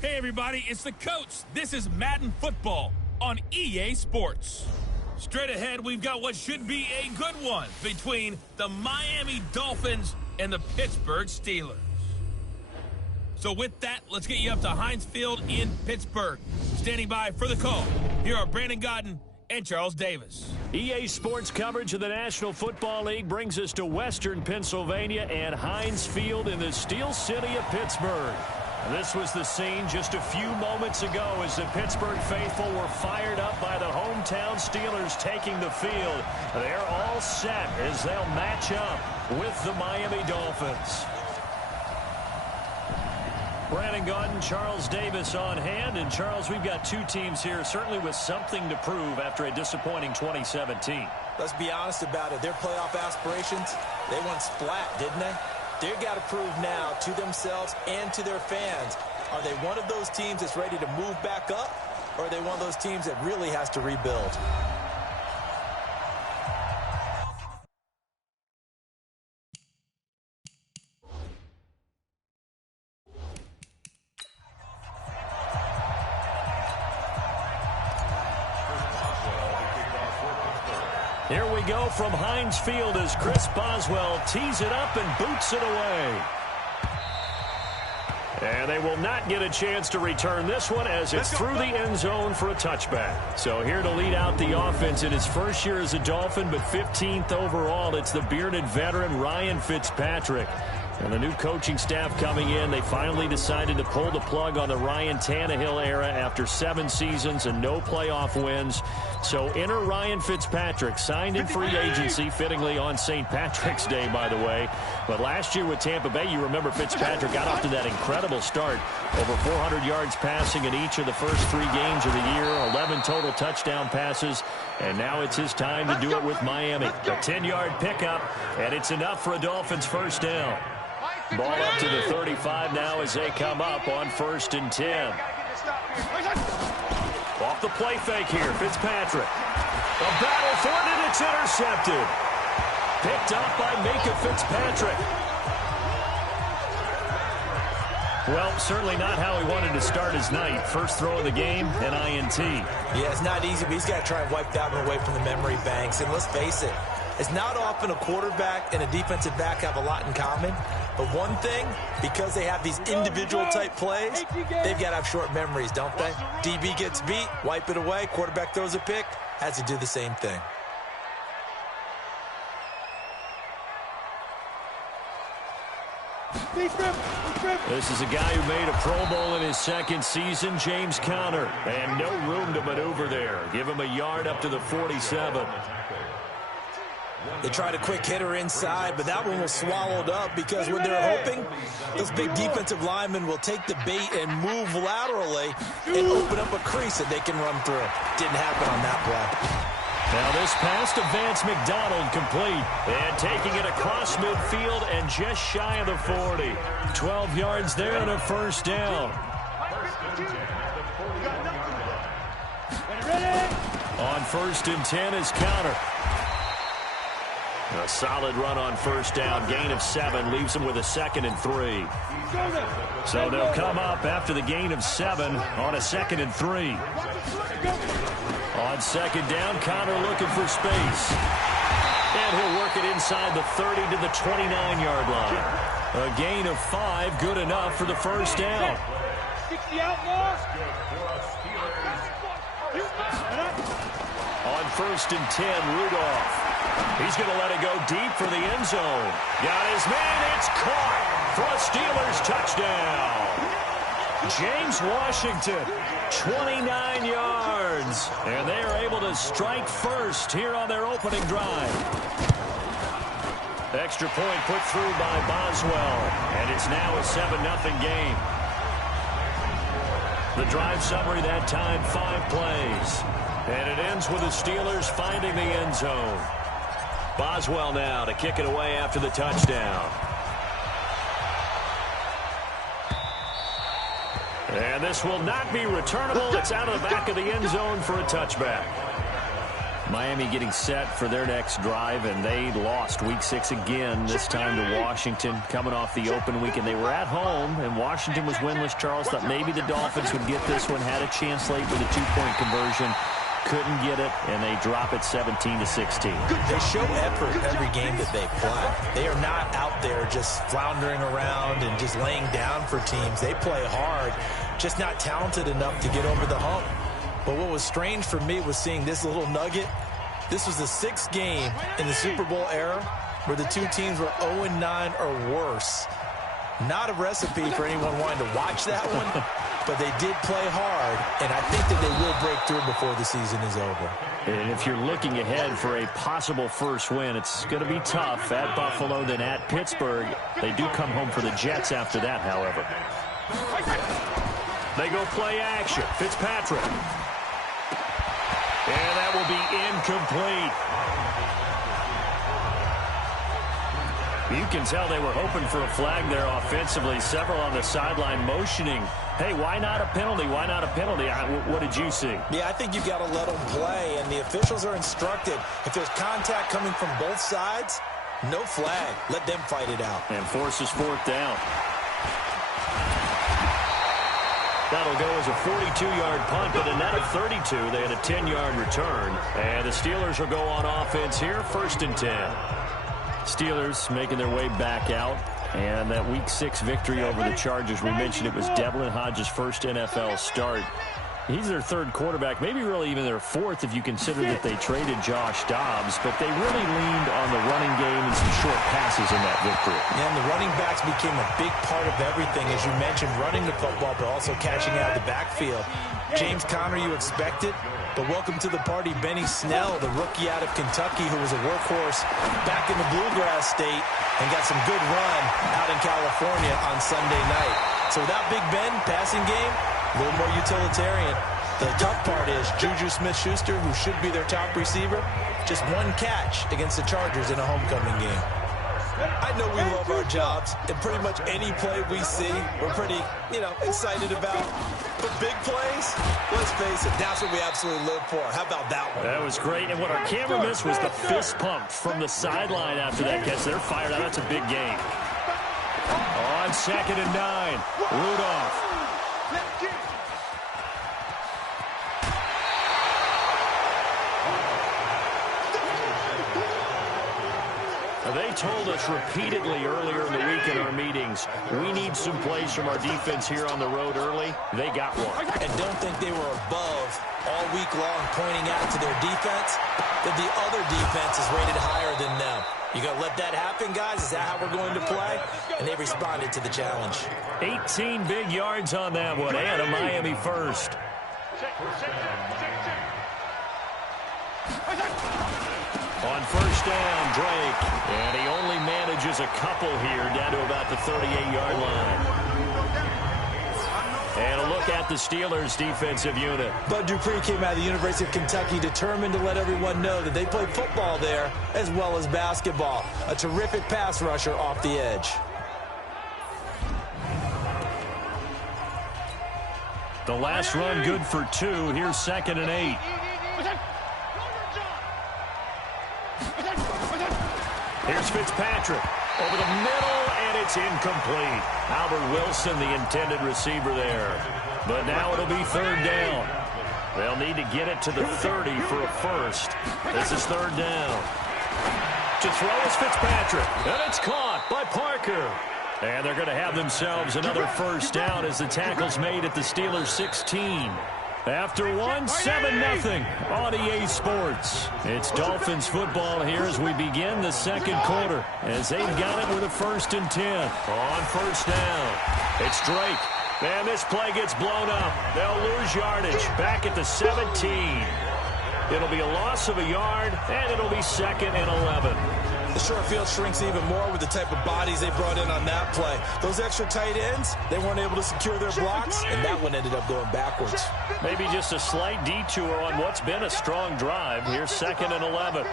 Hey everybody, it's the coach. This is Madden Football on EA Sports. Straight ahead, we've got what should be a good one between the Miami Dolphins and the Pittsburgh Steelers. So with that, let's get you up to Heinz Field in Pittsburgh. Standing by for the call, here are Brandon Godden and Charles Davis. EA Sports coverage of the National Football League brings us to Western Pennsylvania and Heinz Field in the Steel City of Pittsburgh. This was the scene just a few moments ago as the Pittsburgh faithful were fired up by the hometown Steelers taking the field. They're all set as they'll match up with the Miami Dolphins. Brandon Godden, Charles Davis on hand. And, Charles, we've got two teams here certainly with something to prove after a disappointing 2017. Let's be honest about it. Their playoff aspirations, they went splat, didn't they? They've got to prove now to themselves and to their fans. Are they one of those teams that's ready to move back up, or are they one of those teams that really has to rebuild? Here we go from Heinz Field as Chris Boswell tees it up and boots it away. And they will not get a chance to return this one as it's through the end zone for a touchback. So here to lead out the offense in his first year as a Dolphin, but 15th overall, it's the bearded veteran Ryan Fitzpatrick. And the new coaching staff coming in, they finally decided to pull the plug on the Ryan Tannehill era after 7 seasons and no playoff wins. So enter Ryan Fitzpatrick, signed in free agency, fittingly on St. Patrick's Day, by the way. But last year with Tampa Bay, you remember Fitzpatrick got off to that incredible start. Over 400 yards passing in each of the first 3 games of the year, 11 total touchdown passes. And now it's his time to do it with Miami. A 10-yard pickup, and it's enough for a Dolphins first down. Ball up to the 35 now as they come up on 1st and 10. Off the play fake here, Fitzpatrick. A battle for it, and it's intercepted. Picked up by Minka Fitzpatrick. Well, certainly not how he wanted to start his night. First throw of the game, an INT. Yeah, it's not easy, but he's got to try and wipe that one away from the memory banks. And let's face it, it's not often a quarterback and a defensive back have a lot in common. But one thing, because they have these individual type plays, they've got to have short memories, don't they? DB gets beat, wipe it away, quarterback throws a pick, has to do the same thing. This is a guy who made a Pro Bowl in his 2nd season, James Conner. And no room to maneuver there. Give him a yard up to the 47. They tried a quick hitter inside, but that one was swallowed up because what they're hoping, those big defensive linemen will take the bait and move laterally and open up a crease that they can run through. Didn't happen on that play. Now this pass to Vance McDonald complete. And taking it across midfield and just shy of the 40. 12 yards there and a first down. On 1st and 10 is Conner. A solid run on first down. Gain of 7 leaves them with a 2nd and 3. So they'll come up after the gain of 7 on a 2nd and 3. On 2nd down, Conner looking for space. And he'll work it inside the 30 to the 29-yard line. A gain of 5, good enough for the first down. On 1st and 10, Rudolph. He's going to let it go deep for the end zone. Got his man. It's caught for a Steelers touchdown. James Washington, 29 yards. And they are able to strike first here on their opening drive. Extra point put through by Boswell. And it's now a 7-0 game. The drive summary that time, 5 plays. And it ends with the Steelers finding the end zone. Boswell now to kick it away after the touchdown. And this will not be returnable. It's out of the back of the end zone for a touchback. Miami getting set for their next drive, and they lost Week 6 again, this time to Washington, coming off the open week. And they were at home, and Washington was winless. Charles thought maybe the Dolphins would get this one, had a chance late with a two-point conversion. Couldn't get it, and they drop it 17-16. They show effort every game that they play. They are not out there just floundering around and just laying down for teams. They play hard, just not talented enough to get over the hump. But what was strange for me was seeing this little nugget. This was the 6th game in the Super Bowl era where the two teams were 0-9 or worse. Not a recipe for anyone wanting to watch that one, but they did play hard, and I think that they will break through before the season is over. And if you're looking ahead for a possible first win, it's going to be tough at Buffalo, then at Pittsburgh. They do come home for the Jets after that, however. They go play action. Fitzpatrick. And that will be incomplete. You can tell they were hoping for a flag there offensively. Several on the sideline motioning, hey, why not a penalty? Why not a penalty? What did you see? Yeah, I think you've got to let them play, and the officials are instructed. If there's contact coming from both sides, no flag. Let them fight it out. And forces 4th down. That'll go as a 42-yard punt, but a net of 32. They had a 10-yard return. And the Steelers will go on offense here, 1st and 10. Steelers making their way back out. And that Week 6 victory over the Chargers, we mentioned it was Devlin Hodges' first NFL start. He's their 3rd quarterback, maybe really even their 4th if you consider that they traded Josh Dobbs. But they really leaned on the running game and some short passes in that victory. And the running backs became a big part of everything, as you mentioned, running the football, but also catching out of the backfield. James Conner, you expected, but welcome to the party, Benny Snell, the rookie out of Kentucky who was a workhorse back in the Bluegrass State and got some good run out in California on Sunday night. So without Big Ben, passing game, a little more utilitarian. The tough part is Juju Smith-Schuster, who should be their top receiver, just 1 catch against the Chargers in a homecoming game. I know we love our jobs, and pretty much any play we see, we're pretty, excited about. But big plays, let's face it, that's what we absolutely live for. How about that one? That was great, and what our camera missed was the fist pump from the sideline after that catch. They're fired out. That's a big game. On 2nd and 9, Rudolph. They told us repeatedly earlier in the week in our meetings, we need some plays from our defense here on the road early. They got one. And don't think they were above all week long pointing out to their defense that the other defense is rated higher than them. You going to let that happen, guys? Is that how we're going to play? And they responded to the challenge. 18 big yards on that one, and a Miami first. On 1st down, Drake. And he only manages a couple here down to about the 38-yard line. And a look at the Steelers' defensive unit. Bud Dupree came out of the University of Kentucky determined to let everyone know that they play football there as well as basketball. A terrific pass rusher off the edge. The last run good for 2. Here's 2nd and 8. Here's Fitzpatrick over the middle, and it's incomplete. Albert Wilson, the intended receiver there. But now it'll be 3rd down. They'll need to get it to the 30 for a first. This is 3rd down. To throw is Fitzpatrick, and it's caught by Parker. And they're going to have themselves another 1st down as the tackle's made at the Steelers' 16. After one, 7-0 on EA Sports. It's Dolphins football here as we begin the 2nd quarter, as they've got it with a 1st and 10. On 1st down, it's Drake. And this play gets blown up. They'll lose yardage back at the 17. It'll be a loss of a yard, and it'll be 2nd and 11. The short field shrinks even more with the type of bodies they brought in on that play. Those extra tight ends, they weren't able to secure their blocks, and that one ended up going backwards. Maybe just a slight detour on what's been a strong drive. Here's 2nd and 11.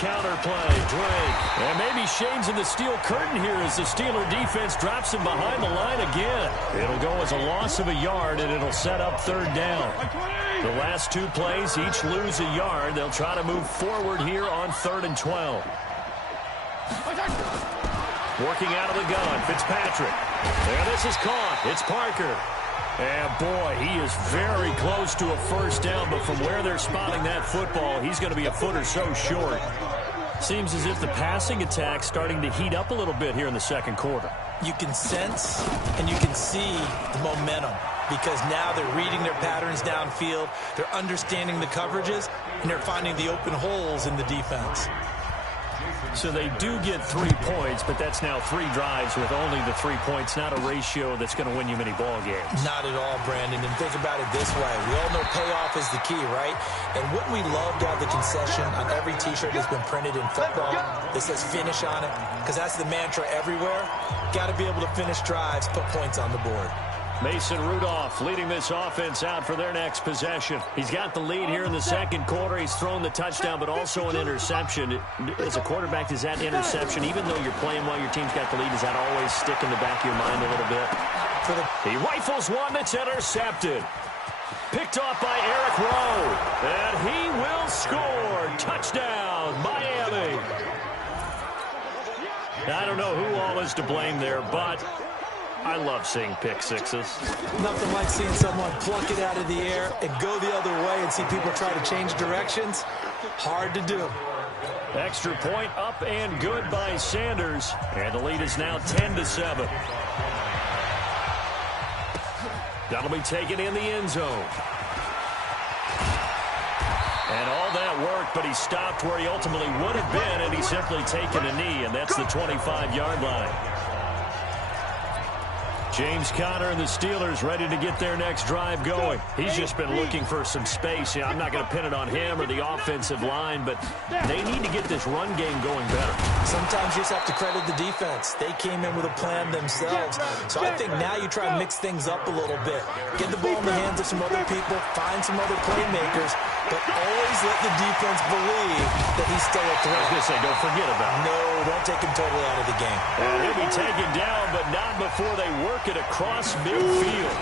Counterplay, Drake. And maybe Shane's in the steel curtain here as the Steeler defense drops him behind the line again. It'll go as a loss of a yard, and it'll set up 3rd down. The last two plays each lose a yard. They'll try to move forward here on 3rd and 12. Working out of the gun, Fitzpatrick. There, this is caught. It's Parker. And, boy, he is very close to a first down, but from where they're spotting that football, he's going to be a foot or so short. Seems as if the passing attack's starting to heat up a little bit here in the second quarter. You can sense and you can see the momentum because now they're reading their patterns downfield, they're understanding the coverages, and they're finding the open holes in the defense. So they do get 3 points, but that's now 3 drives with only the 3 points, not a ratio that's going to win you many ball games. Not at all, Brandon. And think about it this way. We all know payoff is the key, right? And wouldn't we love to have the concession on every T-shirt that's been printed in football that says finish on it? Because that's the mantra everywhere. Got to be able to finish drives, put points on the board. Mason Rudolph leading this offense out for their next possession. He's got the lead here in the second quarter. He's thrown the touchdown, but also an interception. As a quarterback, does that interception, even though you're playing while your team's got the lead, does that always stick in the back of your mind a little bit? He rifles one that's intercepted. Picked off by Eric Rowe. And he will score. Touchdown, Miami. I don't know who all is to blame there, but I love seeing pick sixes. Nothing like seeing someone pluck it out of the air and go the other way and see people try to change directions. Hard to do. Extra point up and good by Sanders. And the lead is now 10-7. That'll be taken in the end zone. And all that work, but he stopped where he ultimately would have been, and he's simply taken a knee, and that's the 25-yard line. James Conner and the Steelers ready to get their next drive going. He's just been looking for some space. Yeah, I'm not going to pin it on him or the offensive line, but they need to get this run game going better. Sometimes you just have to credit the defense. They came in with a plan themselves. So I think now you try to mix things up a little bit. Get the ball in the hands of some other people, find some other playmakers, but always let the defense believe that he's still a threat. I was going to say, don't forget about him. No, don't take him totally out of the game. And he'll be taken down, but not before they work it across midfield.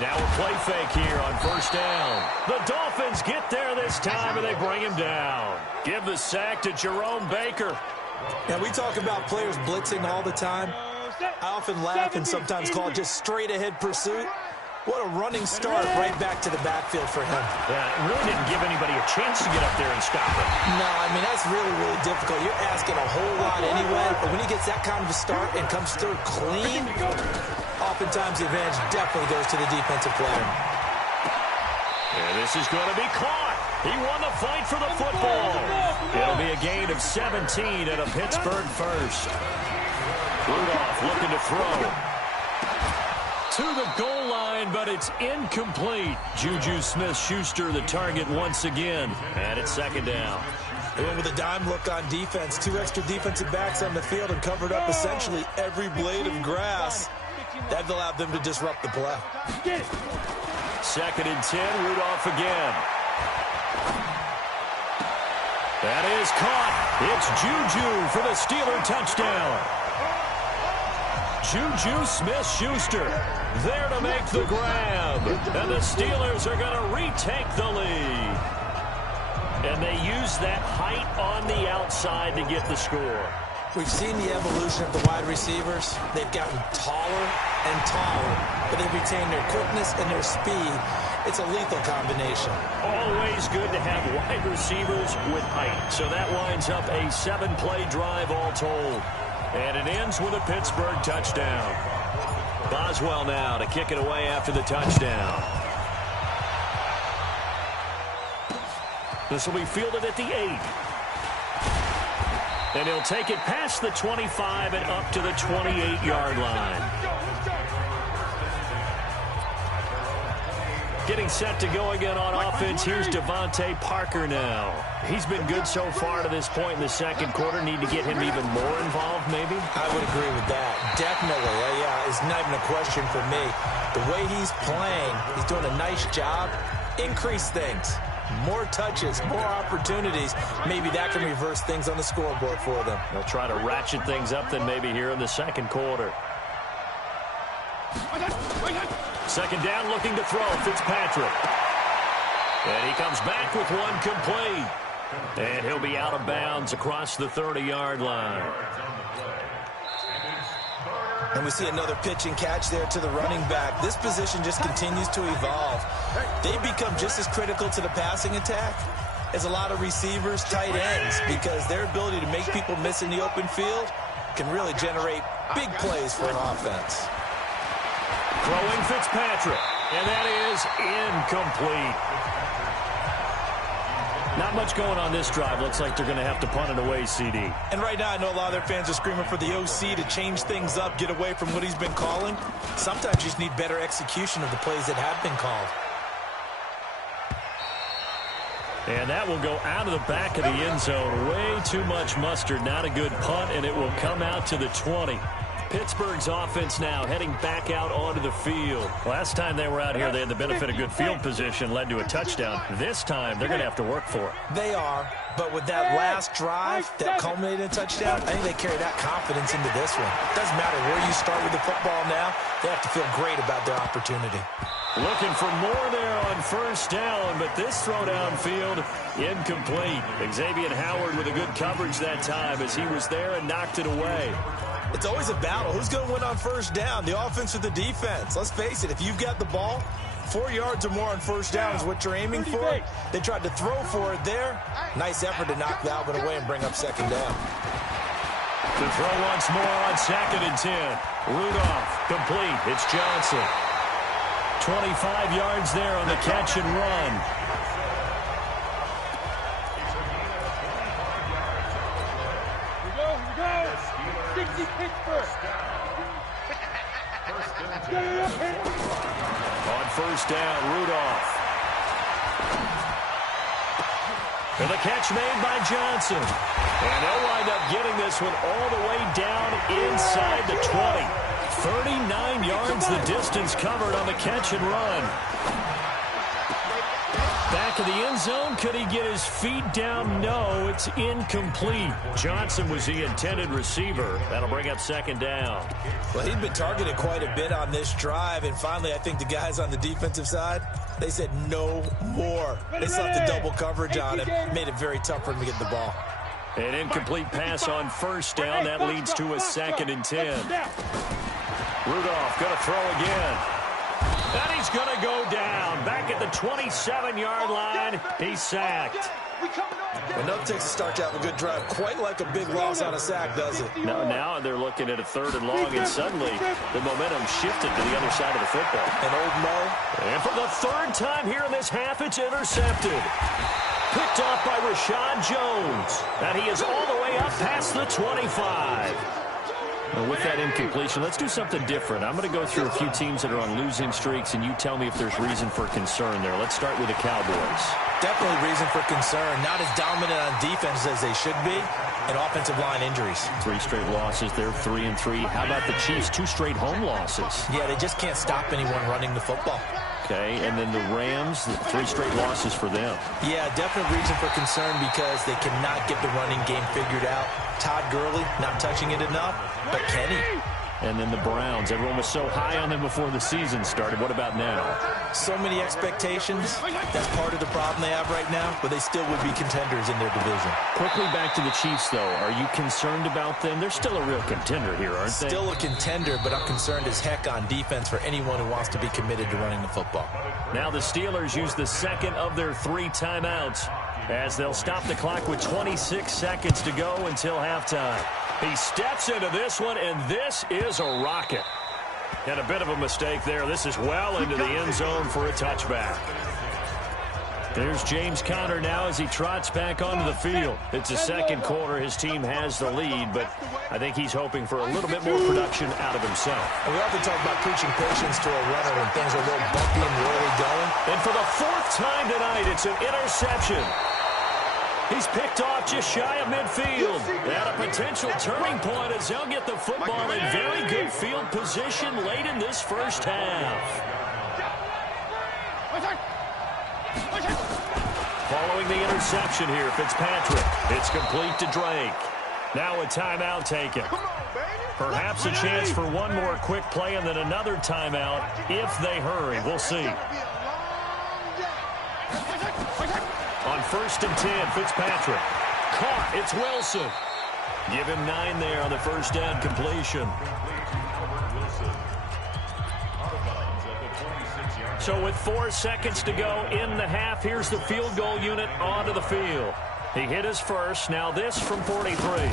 Now a play fake here on first down. The Dolphins get there this time, and they bring him down. Give the sack to Jerome Baker. Now, we talk about players blitzing all the time. I often laugh and sometimes call it just straight-ahead pursuit. What a running start right back to the backfield for him. Yeah, it really didn't give anybody a chance to get up there and stop him. No, I mean, that's really, really difficult. You're asking a whole lot anyway, but when he gets that kind of a start and comes through clean, oftentimes the advantage definitely goes to the defensive player. And this is going to be caught. He won the fight for the football. It'll be a gain of 17 and a Pittsburgh first. Rudolph looking to throw. To the goal line, but it's incomplete. Juju Smith-Schuster the target once again. And it's second down. They went with a dime look on defense. 2 extra defensive backs on the field and covered up essentially every blade of grass. That allowed them to disrupt the play. Second and 10, Rudolph again. That is caught. It's Juju for the Steeler touchdown. Juju Smith-Schuster there to make the grab. And the Steelers are going to retake the lead. And they use that height on the outside to get the score. We've seen the evolution of the wide receivers. They've gotten taller and taller, but they've retained their quickness and their speed. It's a lethal combination. Always good to have wide receivers with height. So that winds up a 7-play drive all told. And it ends with a Pittsburgh touchdown. Boswell now to kick it away after the touchdown. This will be fielded at the 8. And he'll take it past the 25 and up to the 28-yard line. Getting set to go again on offense. Here's Devontae Parker now. He's been good so far to this point in the second quarter. Need to get him even more involved, maybe? I would agree with that. Definitely. Yeah, it's not even a question for me. The way he's playing, he's doing a nice job. Increase things. More touches, more opportunities. Maybe that can reverse things on the scoreboard for them. They'll try to ratchet things up then maybe here in the second quarter. Second down, looking to throw. Fitzpatrick. And he comes back with one complete. And he'll be out of bounds across the 30-yard line. And we see another pitch and catch there to the running back. This position just continues to evolve. They become just as critical to the passing attack as a lot of receivers, tight ends, because their ability to make people miss in the open field can really generate big plays for an offense. Throwing Fitzpatrick, and that is incomplete. Not much going on this drive. Looks like they're going to have to punt it away, CD. And right now, I know a lot of their fans are screaming for the OC to change things up, get away from what he's been calling. Sometimes you just need better execution of the plays that have been called. And that will go out of the back of the end zone. Way too much mustard. Not a good punt, and it will come out to the 20. Pittsburgh's offense now heading back out onto the field. Last time they were out here, they had the benefit of good field position, led to a touchdown. This time, they're going to have to work for it. They are, but with that last drive that culminated in a touchdown, I think they carry that confidence into this one. It doesn't matter where you start with the football now. They have to feel great about their opportunity. Looking for more there on first down, but this throw downfield, incomplete. Xavier Howard with a good coverage that time as he was there and knocked it away. It's always a battle. Who's going to win on first down, the offense or the defense? Let's face it, if you've got the ball, 4 yards or more on first down is what you're aiming for. They tried to throw for it there. Nice effort to knock Valvin away and bring up second down. To throw once more on 2nd and 10. Rudolph, complete. It's Johnson. 25 yards there on the catch and run. On first down, Rudolph. And the catch made by Johnson. And they'll wind up getting this one all the way down inside the 20. 39 yards the distance covered on the catch and run. Back of the end zone. Could he get his feet down? No, it's incomplete. Johnson was the intended receiver. That'll bring up second down. Well, he'd been targeted quite a bit on this drive, and finally I think the guys on the defensive side, they said no more. They slapped the double coverage on him, made it very tough for him to get the ball. An incomplete pass on first down. That leads to a 2nd and 10. Rudolph going to throw again. And he's going to go down. Back at the 27-yard line. He's sacked. Well, nothing takes a start to have a good drive. Quite like a big loss on a sack, does it? No, now they're looking at a 3rd and long, and suddenly the momentum shifted to the other side of the football. And old Mo. And for the 3rd time here in this half, it's intercepted. Picked off by Rashad Jones. And he is all the way up past the 25. Well, with that incompletion, let's do something different. I'm going to go through a few teams that are on losing streaks, and you tell me if there's reason for concern there. Let's start with the Cowboys. Definitely reason for concern. Not as dominant on defense as they should be, and offensive line injuries. 3 straight losses. They're 3-3. How about the Chiefs? 2 straight home losses. Yeah, they just can't stop anyone running the football. Okay, and then the Rams, 3 straight losses for them. Yeah, definite reason for concern because they cannot get the running game figured out. Todd Gurley not touching it enough, but Kenny. And then the Browns. Everyone was so high on them before the season started. What about now? So many expectations. That's part of the problem they have right now, but they still would be contenders in their division. Quickly back to the Chiefs, though. Are you concerned about them? They're still a real contender here, aren't they? Still a contender, but I'm concerned as heck on defense for anyone who wants to be committed to running the football. Now the Steelers use the 2nd of their 3 timeouts as they'll stop the clock with 26 seconds to go until halftime. He steps into this one, and this is a rocket. And a bit of a mistake there. This is well into the end zone for a touchback. There's James Conner now as he trots back onto the field. It's the 2nd quarter. His team has the lead, but I think he's hoping for a little bit more production out of himself. And we often talk about preaching patience to a runner when things are a little bumpy and early going. And for the 4th time tonight, it's an interception. He's picked off just shy of midfield. At a potential turning point as they'll get the football in very good field position late in this first half. Following the interception here, Fitzpatrick. It's complete to Drake. Now a timeout taken. Perhaps a chance for one more quick play and then another timeout if they hurry. We'll see. On 1st and 10, Fitzpatrick. Caught. It's Wilson. Give him 9 there on the first down completion. So with 4 seconds to go in the half, here's the field goal unit onto the field. He hit his first. Now this from 43.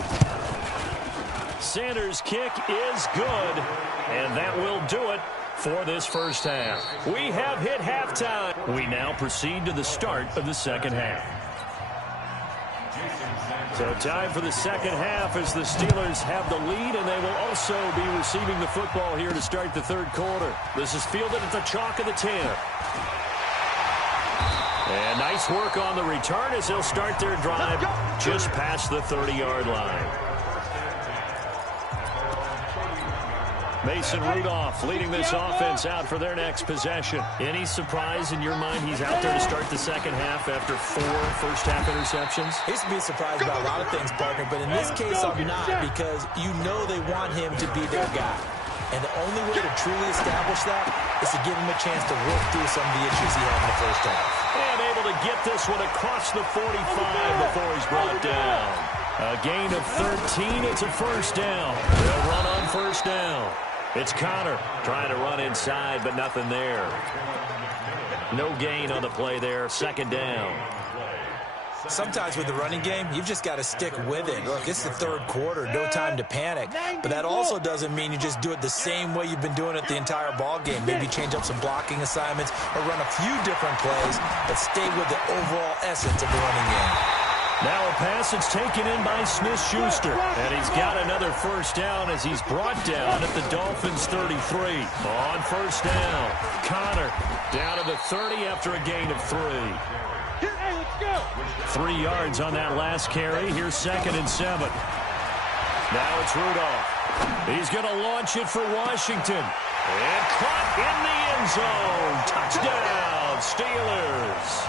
Sanders' kick is good, and that will do it for this first half. We have hit halftime. We now proceed to the start of the second half. So time for the second half as the Steelers have the lead, and they will also be receiving the football here to start the third quarter. This is fielded at the chalk of the 10. And nice work on the return as they'll start their drive just past the 30-yard line. Mason Rudolph leading this offense out for their next possession. Any surprise in your mind he's out there to start the second half after 4 first-half interceptions? He's to be surprised about a lot of things, partner, but in this case I'm not, because you know they want him to be their guy. And the only way to truly establish that is to give him a chance to work through some of the issues he had in the first half. And able to get this one across the 45 before he's brought down. A gain of 13. It's a first down. They'll run on first down. It's Connor trying to run inside, but nothing there. No gain on the play there. Second down. Sometimes with the running game, you've just got to stick with it. Look, it's the third quarter, no time to panic. But that also doesn't mean you just do it the same way you've been doing it the entire ball game. Maybe change up some blocking assignments or run a few different plays, but stay with the overall essence of the running game. Now a pass that's taken in by Smith-Schuster. And he's got another first down as he's brought down at the Dolphins 33. On first down, Connor down to the 30 after a gain of 3. 3 yards on that last carry. Here's 2nd and 7. Now it's Rudolph. He's going to launch it for Washington. And caught in the end zone. Touchdown, Steelers.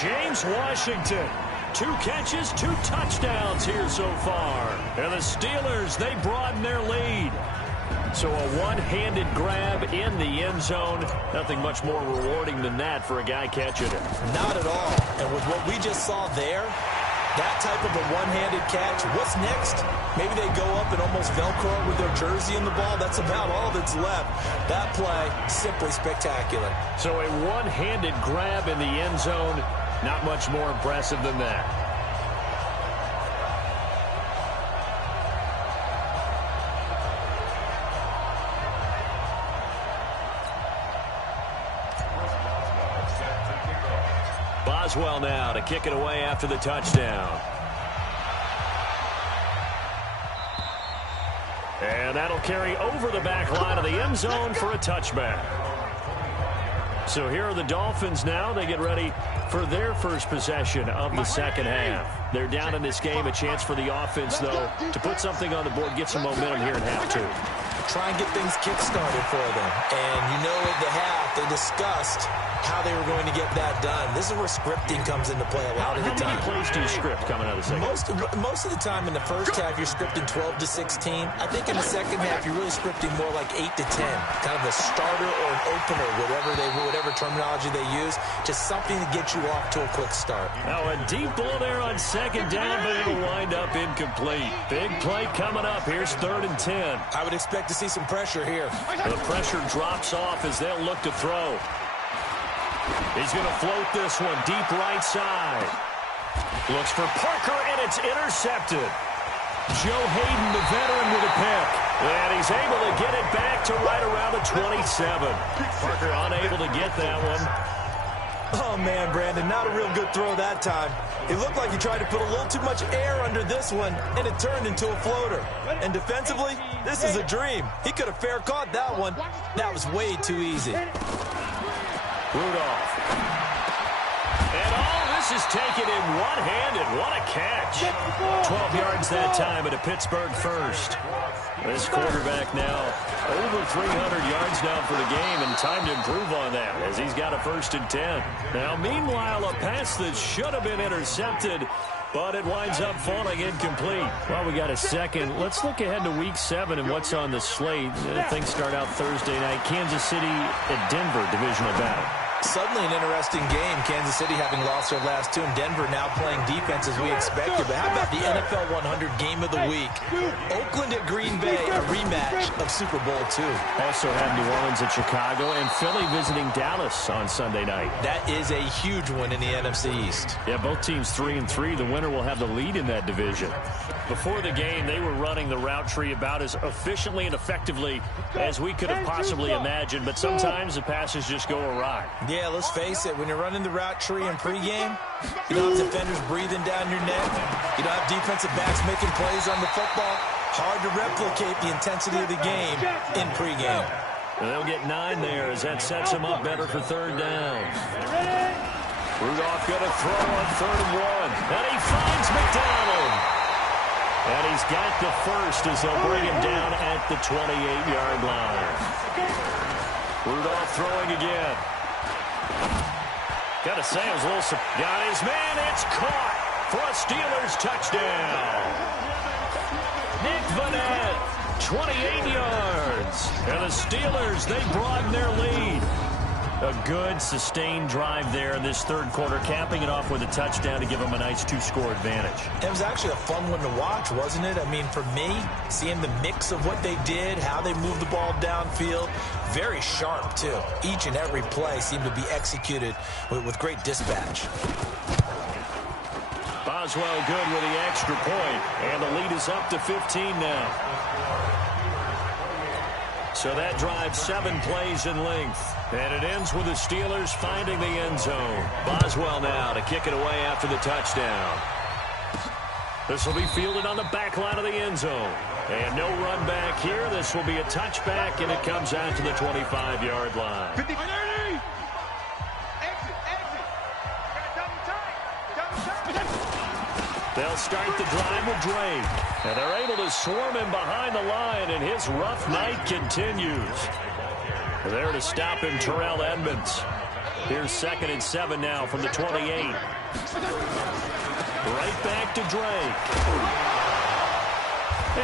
James Washington, 2 catches, 2 touchdowns here so far. And the Steelers, they broaden their lead. So a one-handed grab in the end zone. Nothing much more rewarding than that for a guy catching it. Not at all. And with what we just saw there, that type of a one-handed catch, what's next? Maybe they go up and almost Velcro with their jersey in the ball. That's about all that's left. That play, simply spectacular. So a one-handed grab in the end zone, not much more impressive than that. Boswell now to kick it away after the touchdown. And that'll carry over the back line of the end zone for a touchback. So here are the Dolphins now. They get ready for their first possession of the second half. They're down in this game. A chance for the offense, though, to put something on the board, get some momentum here in half 2. Try and get things kick-started for them. And you know at the half, they discussed how they were going to get that done. This is where scripting comes into play a lot of the time. How many plays do you script coming out of the second? Most of the time in the first half, you're scripting 12 to 16. I think in the second half, you're really scripting more like 8 to 10. Kind of a starter or an opener, whatever terminology they use. Just something to get you off to a quick start. Now a deep ball there on second down, but it'll wind up incomplete. Big play coming up. Here's 3rd and 10. I would expect to see some pressure here. The pressure drops off as they'll look to throw. He's going to float this one deep right side. Looks for Parker, and it's intercepted. Joe Hayden, the veteran, with a pick. And he's able to get it back to right around the 27. Parker unable to get that one. Oh, man, Brandon, not a real good throw that time. It looked like he tried to put a little too much air under this one, and it turned into a floater. And defensively, this is a dream. He could have fair caught that one. That was way too easy. Rudolph. And all this is taken in one-handed. What a catch. 12 yards that time at a Pittsburgh first. This quarterback now over 300 yards now for the game, and time to improve on that as he's got a 1st and 10. Now, meanwhile, a pass that should have been intercepted but it winds up falling incomplete. Well, we got a second. Let's look ahead to Week 7 and what's on the slate. Things start out Thursday night. Kansas City at Denver, divisional battle. Suddenly an interesting game. Kansas City having lost their last two, and Denver now playing defense as we expected. But how about the NFL 100 game of the week? Oakland at Green Bay, a rematch of Super Bowl II. Also have New Orleans at Chicago and Philly visiting Dallas on Sunday night. That is a huge one in the NFC East. Yeah, both teams 3-3. The winner will have the lead in that division. Before the game, they were running the route tree about as efficiently and effectively as we could have possibly imagined, but sometimes the passes just go awry. Yeah, let's face it, when you're running the route tree in pregame, you don't have defenders breathing down your neck. You don't have defensive backs making plays on the football. Hard to replicate the intensity of the game in pregame. They'll get 9 there as that sets them up better for third down. Rudolph going to throw on 3rd and 1. And he finds McDonald. And he's got the first as they'll bring him down at the 28-yard line. Rudolph throwing again. Got to say, it was a little... Got his man, it's caught for a Steelers touchdown. Nick Vanette, 28 yards. And the Steelers, they broaden their lead. A good, sustained drive there in this third quarter, capping it off with a touchdown to give them a nice 2-score advantage. It was actually a fun one to watch, wasn't it? I mean, for me, seeing the mix of what they did, how they moved the ball downfield, very sharp, too. Each and every play seemed to be executed with great dispatch. Boswell good with the extra point, and the lead is up to 15 now. So that drives 7 plays in length. And it ends with the Steelers finding the end zone. Boswell now to kick it away after the touchdown. This will be fielded on the back line of the end zone. And no run back here. This will be a touchback, and it comes out to the 25-yard line. They'll start the drive with Drake. And they're able to swarm him behind the line, and his rough night continues. There to stop him, Terrell Edmonds. Here's 2nd and 7 now from the 28. Right back to Drake.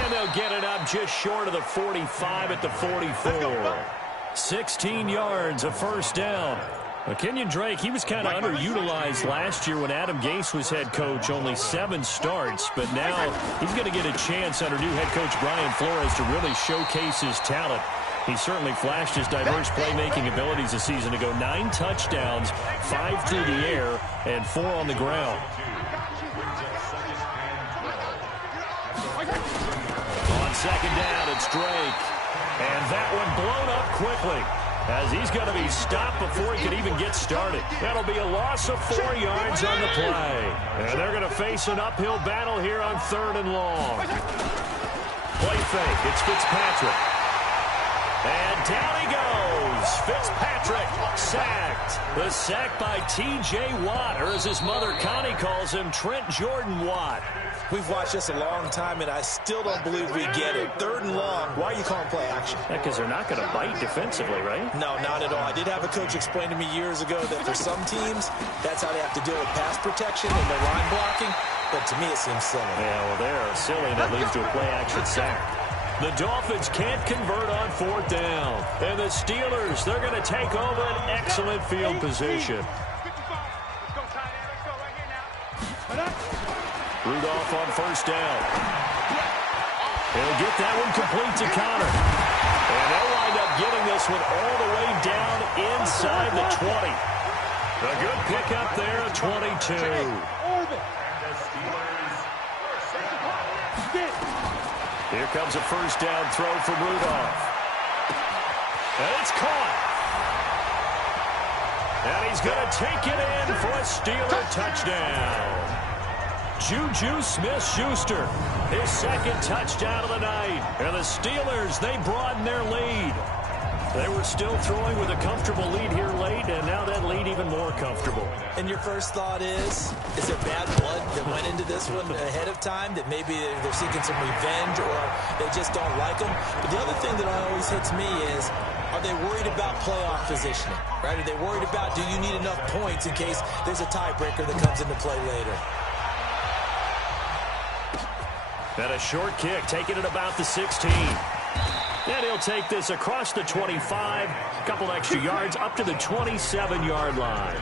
And they'll get it up just short of the 45 at the 44. 16 yards, a first down. Kenyon Drake, he was kind of underutilized last year when Adam Gase was head coach, only 7 starts, but now he's going to get a chance under new head coach Brian Flores to really showcase his talent. He certainly flashed his diverse playmaking abilities a season ago. 9 touchdowns, 5 through the air, and 4 on the ground. On 2nd down, it's Drake. And that one blown up quickly, as he's going to be stopped before he can even get started. That'll be a loss of 4 yards on the play. And they're going to face an uphill battle here on 3rd and long. Play fake. It's Fitzpatrick. And down he goes. Fitzpatrick sacked. The sack by T.J. Watt, or as his mother Connie calls him, Trent Jordan Watt. We've watched this a long time, and I still don't believe we get it. 3rd and long. Why are you calling play action? Yeah, because they're not going to bite defensively, right? No, not at all. I did have a coach explain to me years ago that for some teams, that's how they have to deal with pass protection and their line blocking. But to me, it seems silly. Yeah, well, they're silly, and that leads to a play-action sack. The Dolphins can't convert on 4th down. And the Steelers, they're going to take over an excellent field position. Rudolph on 1st down. He'll get that one complete to Connor. And they'll wind up getting this one all the way down inside the 20. A good pickup there at 22. Here comes a 1st down throw from Rudolph. And it's caught. And he's going to take it in for a Steeler touchdown. Juju Smith-Schuster, his 2nd touchdown of the night. And the Steelers, they broaden their lead. They were still throwing with a comfortable lead here late, and now that lead even more comfortable. And your first thought is there bad blood that went into this one ahead of time, that maybe they're seeking some revenge or they just don't like them? But the other thing that always hits me is, are they worried about playoff positioning, right? Are they worried about, do you need enough points in case there's a tiebreaker that comes into play later? And a short kick, taking it about the 16. And he'll take this across the 25, a couple extra yards up to the 27-yard line.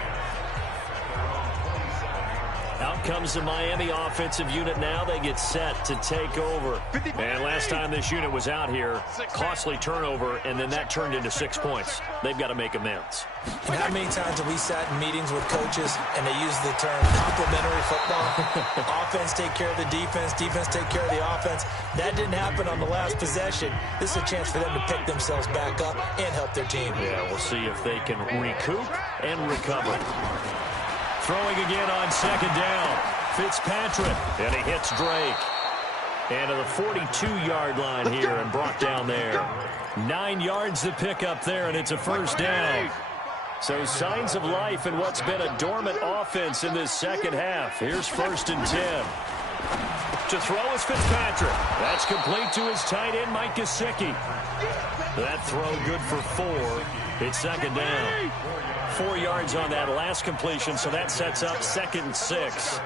Out comes the Miami offensive unit now. They get set to take over. And last time this unit was out here, costly turnover, and then that turned into 6 points. They've got to make amends. And how many times have we sat in meetings with coaches and they use the term complementary football? Offense take care of the defense, defense take care of the offense. That didn't happen on the last possession. This is a chance for them to pick themselves back up and help their team. Yeah, we'll see if they can recoup and recover. Throwing again on second down. Fitzpatrick, and he hits Drake. And to the 42-yard line here and brought down there. 9 yards to pick up there, and it's a first down. So signs of life in what's been a dormant offense in this second half. Here's 1st and 10. To throw is Fitzpatrick. That's complete to his tight end, Mike Gesicki. That throw good for 4. It's second down. 4 yards on that last completion, so that sets up 2nd and 6.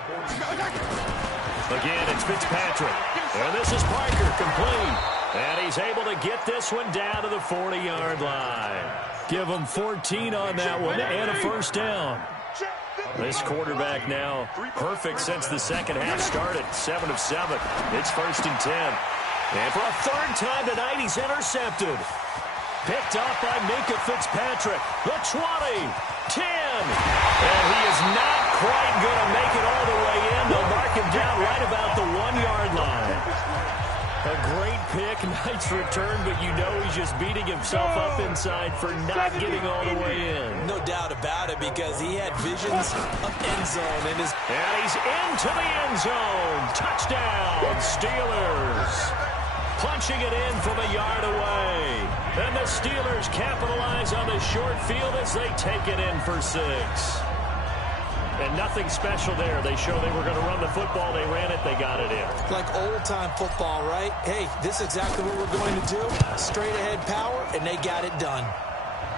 Again, it's Fitzpatrick. And this is Parker, complete. And he's able to get this one down to the 40-yard line. Give him 14 on that one and a first down. This quarterback now perfect since the second half started. 7 of 7. It's 1st and 10. And for a 3rd time tonight, he's intercepted. Picked off by Minkah Fitzpatrick. The 20, 10. And he is not quite going to make it all the way in. They'll mark him down right about the 1-yard line. A great pick, nice return, but you know he's just beating himself up inside for not getting all the way in. No doubt about it, because he had visions of end zone in his... And he's into the end zone. Touchdown, Steelers. Punching it in from a yard away. And the Steelers capitalize on the short field as they take it in for 6. And nothing special there. They show they were going to run the football. They ran it. They got it in. Like old-time football, right? Hey, this is exactly what we're going to do. Straight-ahead power, and they got it done.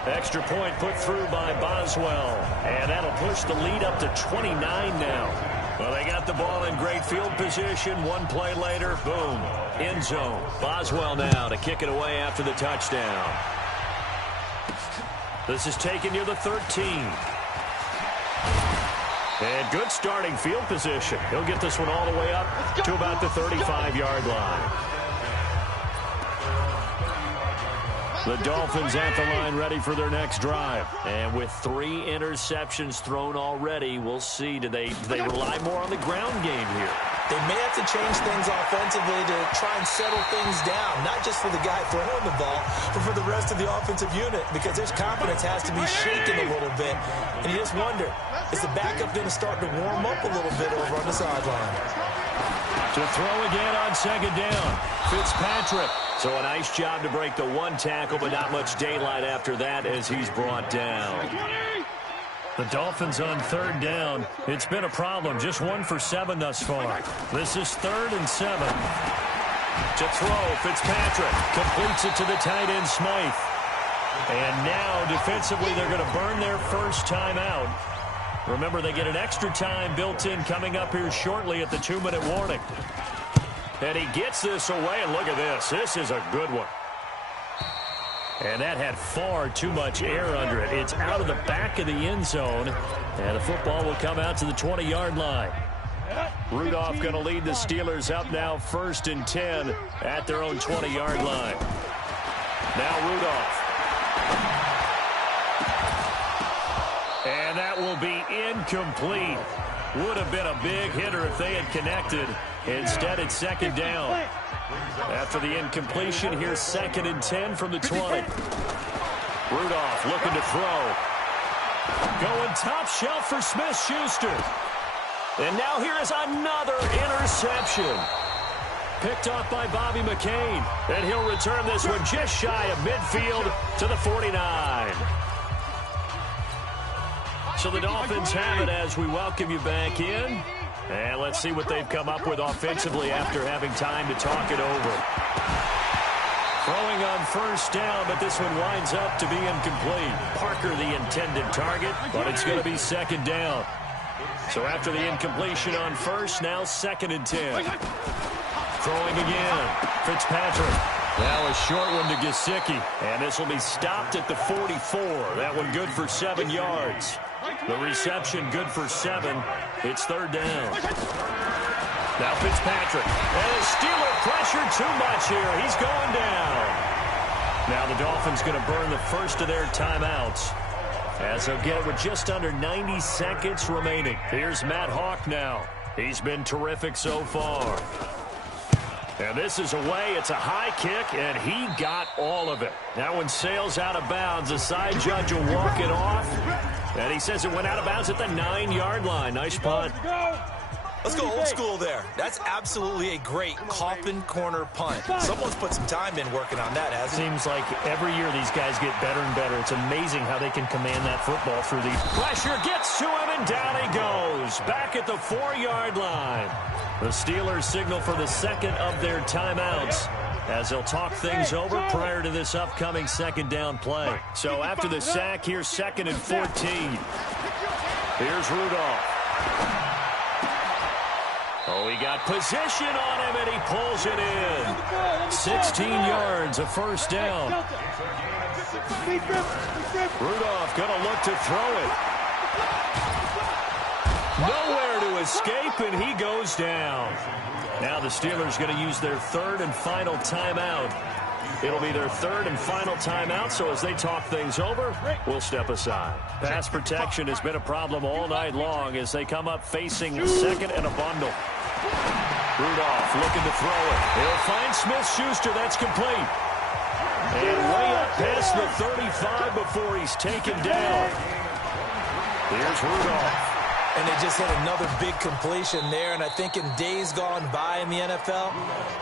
Extra point put through by Boswell. And that'll push the lead up to 29 now. Well, they got the ball in great field position. 1 play later, boom, end zone. Boswell now to kick it away after the touchdown. This is taken near the 13. And good starting field position. He'll get this one all the way up to about the 35-yard line. The Dolphins at the line ready for their next drive. And with 3 interceptions thrown already, we'll see. Do they rely more on the ground game here? They may have to change things offensively to try and settle things down, not just for the guy throwing the ball, but for the rest of the offensive unit, because his confidence has to be shaken a little bit. And you just wonder, is the backup going to start to warm up a little bit over on the sideline? To throw again on second down, Fitzpatrick. So a nice job to break the 1 tackle, but not much daylight after that as he's brought down. The Dolphins on 3rd down. It's been a problem. Just 1 for 7 thus far. This is 3rd and 7. To throw, Fitzpatrick completes it to the tight end, Smythe. And now, defensively, they're going to burn their first time out. Remember, they get an extra time built in coming up here shortly at the 2-minute warning. And he gets this away, and look at this. This is a good one. And that had far too much air under it. It's out of the back of the end zone. And the football will come out to the 20-yard line. Rudolph going to lead the Steelers up now 1st and 10 at their own 20-yard line. Now Rudolph. And that will be incomplete. Would have been a big hitter if they had connected. Instead, it's 2nd down. After the incompletion, here's 2nd and 10 from the 20. Rudolph looking to throw. Going top shelf for Smith-Schuster. And now here is another interception. Picked off by Bobby McCain. And he'll return this one just shy of midfield to the 49. So the Dolphins have it as we welcome you back in. And let's see what they've come up with offensively after having time to talk it over. Throwing on 1st down, but this one winds up to be incomplete. Parker the intended target, but it's going to be 2nd down. So after the incompletion on 1st, now 2nd and 10. Throwing again. Fitzpatrick. Now a short one to Gesicki. And this will be stopped at the 44. That one good for 7 yards. The reception good for 7. It's third down. Now Fitzpatrick. And the Steeler pressure too much here. He's going down. Now the Dolphins going to burn the first of their timeouts, as they'll get it with just under 90 seconds remaining. Here's Matt Hawk now. He's been terrific so far. And this is away. It's a high kick, and he got all of it. That one sails out of bounds. The side judge will walk it off. And he says it went out of bounds at the 9-yard line. Nice punt. Let's go old school there. That's absolutely a great coffin corner punt. Someone's put some time in working on that, hasn't it? Seems like every year these guys get better and better. It's amazing how they can command that football through the pressure. Gets to him, and down he goes. Back at the 4-yard line. The Steelers signal for the second of their timeouts, as they'll talk things over prior to this upcoming second down play. So after the sack, here's 2nd and 14. Here's Rudolph. Oh, he got position on him, and he pulls it in. 16 yards, a first down. Rudolph going to look to throw it. Nowhere to escape, and he goes down. Now the Steelers going to use their third and final timeout. It'll be their third and final timeout, so as they talk things over, we'll step aside. Pass protection has been a problem all night long as they come up facing second and a bundle. Rudolph looking to throw it. He'll find Smith-Schuster. That's complete. And way up past the 35 before he's taken down. Here's Rudolph. And they just hit another big completion there. And I think in days gone by in the NFL,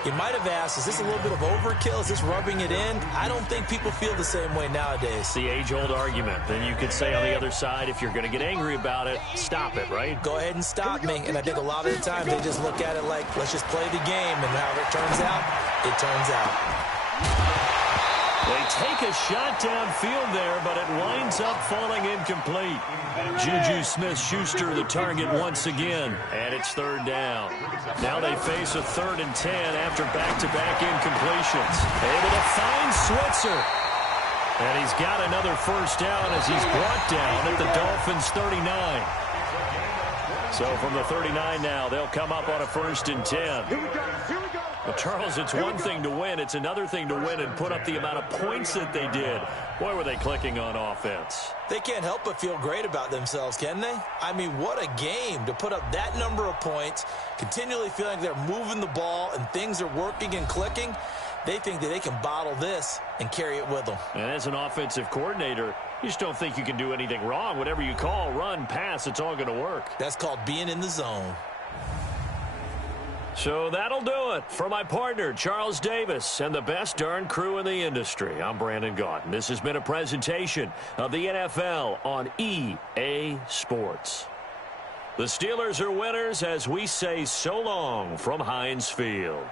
you might have asked, is this a little bit of overkill? Is this rubbing it in? I don't think people feel the same way nowadays. The age-old argument. Then you could say on the other side, if you're going to get angry about it, stop it, right? Go ahead and stop me. And I think a lot of the time they just look at it like, let's just play the game. And however it turns out, it turns out. They take a shot downfield there, but it winds up falling incomplete. Juju Smith-Schuster the target once again, and it's third down. Now they face a 3rd and 10 after back-to-back incompletions. Able to find Switzer. And he's got another first down as he's brought down at the Dolphins' 39. So from the 39 now, they'll come up on a 1st and 10. Here we go. But Charles, it's one thing to win. It's another thing to win and put up the amount of points that they did. Boy, were they clicking on offense. They can't help but feel great about themselves, can they? I mean, what a game to put up that number of points, continually feeling they're moving the ball and things are working and clicking. They think that they can bottle this and carry it with them. And as an offensive coordinator, you just don't think you can do anything wrong. Whatever you call, run, pass, it's all going to work. That's called being in the zone. So that'll do it for my partner, Charles Davis, and the best darn crew in the industry. I'm Brandon Gaudin. This has been a presentation of the NFL on EA Sports. The Steelers are winners as we say so long from Heinz Field.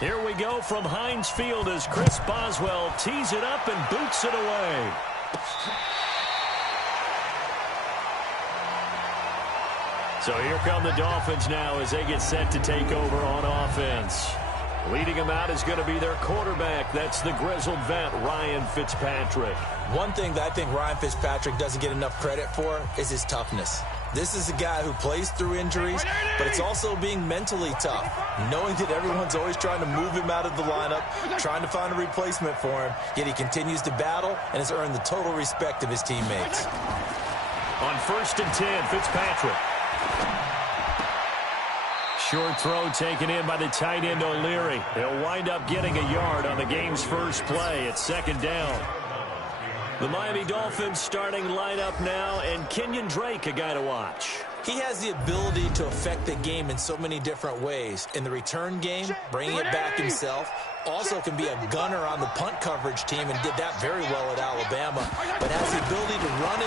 Here we go from Heinz Field as Chris Boswell tees it up and boots it away. So here come the Dolphins now as they get set to take over on offense. Leading them out is going to be their quarterback. That's the grizzled vet, Ryan Fitzpatrick. One thing that I think Ryan Fitzpatrick doesn't get enough credit for is his toughness. This is a guy who plays through injuries, but it's also being mentally tough, knowing that everyone's always trying to move him out of the lineup, trying to find a replacement for him, yet he continues to battle and has earned the total respect of his teammates. On 1st and 10, Fitzpatrick. Short throw taken in by the tight end O'Leary. He'll wind up getting a yard on the game's first play. It's 2nd down. The Miami Dolphins starting lineup now, and Kenyon Drake, a guy to watch. He has the ability to affect the game in so many different ways. In the return game, bringing it back himself. Also can be a gunner on the punt coverage team and did that very well at Alabama. But has the ability to run the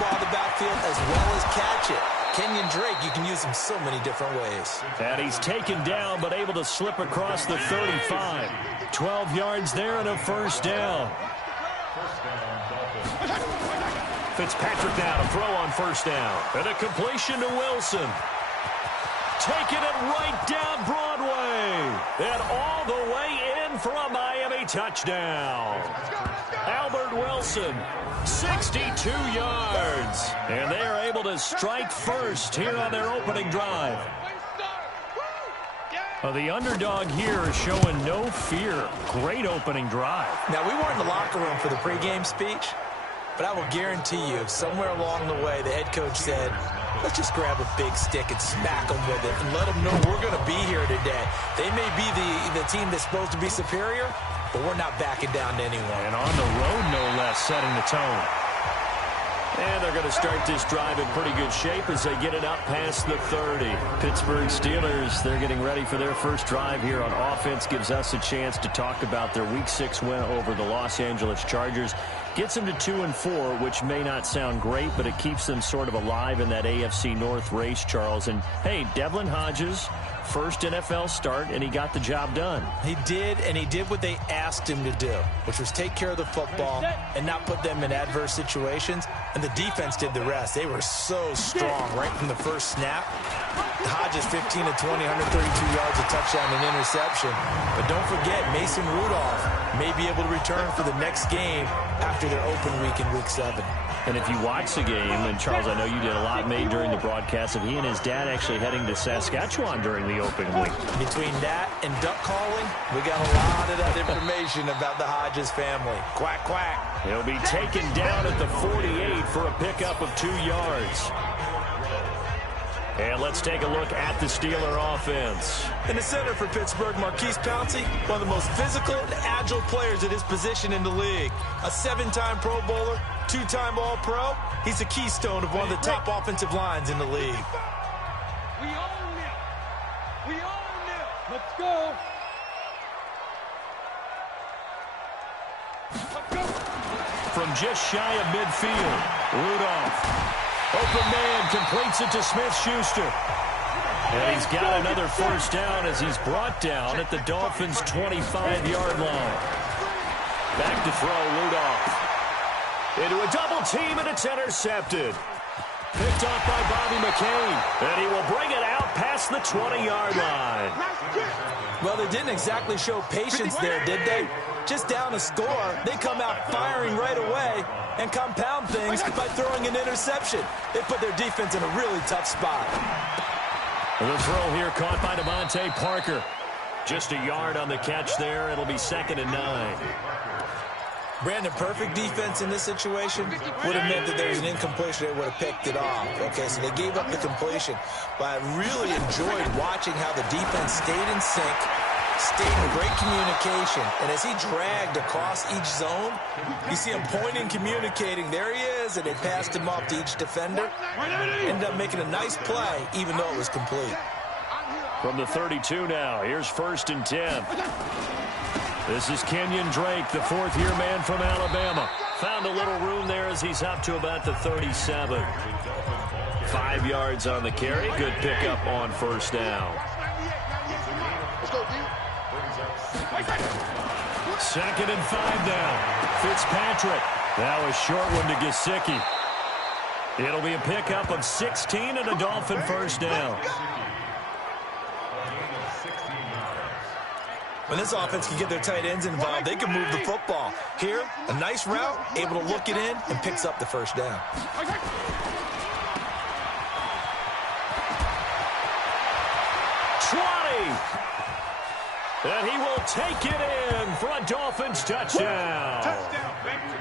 ball in the backfield as well as catch it. Kenyon Drake, you can use him so many different ways. And he's taken down but able to slip across the 35. 12 yards there and a 1st down. Fitzpatrick now to throw on 1st down. And a completion to Wilson. Taking it right down Broadway. And all the way in for a Miami touchdown. Albert Wilson, 62 yards. And they are able to strike first here on their opening drive. Well, the underdog here is showing no fear. Great opening drive. Now, we weren't in the locker room for the pregame speech, but I will guarantee you, somewhere along the way, the head coach said, let's just grab a big stick and smack them with it and let them know we're going to be here today. They may be the team that's supposed to be superior, but we're not backing down to anyone. And on the road, no less, setting the tone. And they're going to start this drive in pretty good shape as they get it up past the 30. Pittsburgh Steelers, they're getting ready for their first drive here on offense. Gives us a chance to talk about their Week 6 win over the Los Angeles Chargers. Gets them to 2-4, which may not sound great, but it keeps them sort of alive in that AFC North race, Charles. And, hey, Devlin Hodges, first NFL start, and he got the job done. He did, and he did what they asked him to do, which was take care of the football and not put them in adverse situations. And the defense did the rest. They were so strong right from the first snap. Hodges 15 of 20, 132 yards, a touchdown, and interception. But don't forget, Mason Rudolph may be able to return for the next game after their open week in Week 7. And if you watch the game, and Charles, I know you did a lot made during the broadcast of he and his dad actually heading to Saskatchewan during the open week. Between that and duck calling, we got a lot of that information about the Hodges family. Quack, quack. He'll be taken down at the 48 for a pickup of 2 yards. And let's take a look at the Steeler offense. In the center for Pittsburgh, Marquise Pouncey, one of the most physical and agile players at his position in the league. A 7-time Pro Bowler, 2-time All-Pro. He's the keystone of one of the top offensive lines in the league. We own it. We own it. Let's go. Let's go. From just shy of midfield, Rudolph. Open man completes it to Smith-Schuster. And he's got another 1st down as he's brought down at the Dolphins' 25-yard line. Back to throw, Rudolph. Into a double team, and it's intercepted. Picked off by Bobby McCain. And he will bring it out past the 20-yard line. Well, they didn't exactly show patience there, did they? Just down a score, they come out firing right away and compound things by throwing an interception. They put their defense in a really tough spot. The throw here caught by Devontae Parker. Just a yard on the catch there. It'll be 2nd and 9. Brandon, perfect defense in this situation would have meant that there was an incompletion. They would have picked it off. Okay, so they gave up the completion. But I really enjoyed watching how the defense stayed in sync, stayed in great communication. And as he dragged across each zone, you see him pointing, communicating. There he is, and they passed him off to each defender. Ended up making a nice play, even though it was complete. From the 32 now, here's 1st and 10. This is Kenyon Drake, the 4th-year man from Alabama. Found a little room there as he's up to about the 37. 5 yards on the carry. Good pickup on 1st down. 2nd and 5 now. Fitzpatrick. Now a short one to Gesicki. It'll be a pickup of 16 and a Dolphin first down. When this offense can get their tight ends involved, they can move the football. Here, a nice route, able to look it in, and picks up the first down. And he will take it in for a Dolphins touchdown.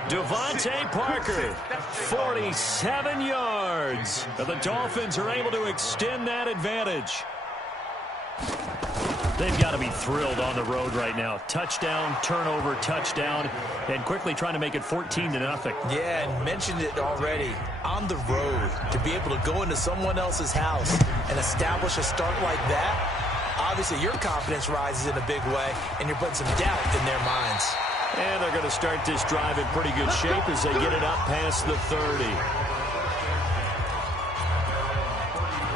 Devontae Parker, 47 yards. And the Dolphins are able to extend that advantage. They've got to be thrilled on the road right now. Touchdown, turnover, touchdown, and quickly trying to make it 14-0. Yeah, and mentioned it already. On the road, to be able to go into someone else's house and establish a start like that, obviously your confidence rises in a big way, and you're putting some doubt in their minds. And they're going to start this drive in pretty good shape as they get it up past the 30.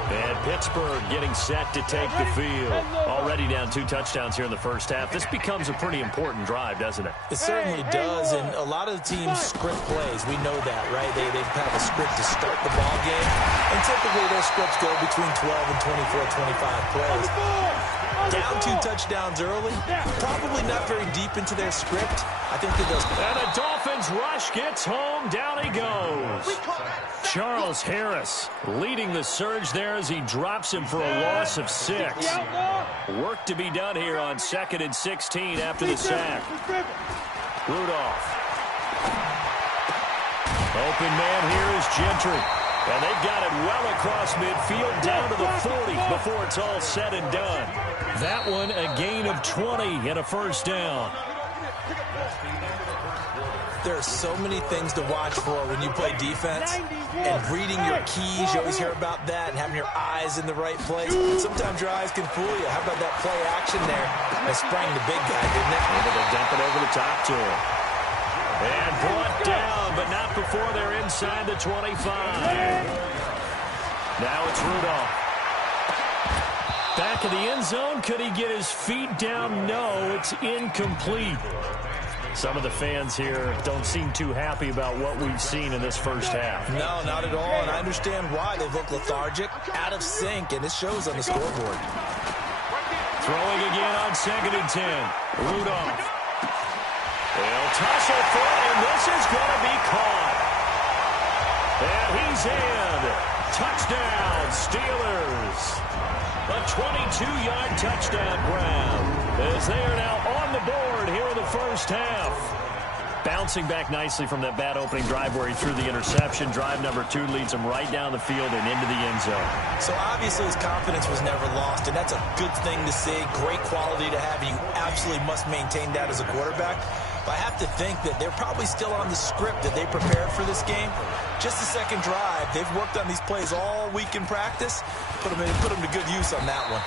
And Pittsburgh getting set to take the field. Already down 2 touchdowns here in the first half. This becomes a pretty important drive, doesn't it? It certainly does, and a lot of the teams script plays. We know that, right? They have a script to start the ball game, and typically their scripts go between 12 and 24, 25 plays. Down 2 touchdowns early, probably not very deep into their script. I think that does. And the Dolphins rush gets home. Down he goes. Charles Harris leading the surge there as he drops him for a loss of 6. Work to be done here on 2nd and 16 after the sack. Rudolph. Open man here is Gentry. And they've got it well across midfield down to the 40 before it's all said and done. That one a gain of 20 and a first down. There are so many things to watch for when you play defense, and reading your keys, you always hear about that, and having your eyes in the right place. Sometimes your eyes can fool you. How about that play action there? They sprang the big guy, didn't it? Able to dump it over the top to him. And brought down, but not before they're inside the 25. Now it's Rudolph. Back of the end zone. Could he get his feet down? No, it's incomplete. Some of the fans here don't seem too happy about what we've seen in this first half. No, not at all, and I understand why. They look lethargic, out of sync, and it shows on the scoreboard. Throwing again on 2nd and 10. Rudolph. They'll tussle for it, and this is going to be caught. And he's in. Touchdown, Steelers. A 22-yard touchdown grab as they are now on the board here in the first half. Bouncing back nicely from that bad opening drive where he threw the interception. Drive number 2 leads him right down the field and into the end zone. So obviously his confidence was never lost, and that's a good thing to see. Great quality to have, and you absolutely must maintain that as a quarterback. But I have to think that they're probably still on the script that they prepared for this game. Just the second drive. They've worked on these plays all week in practice. Put them to good use on that one.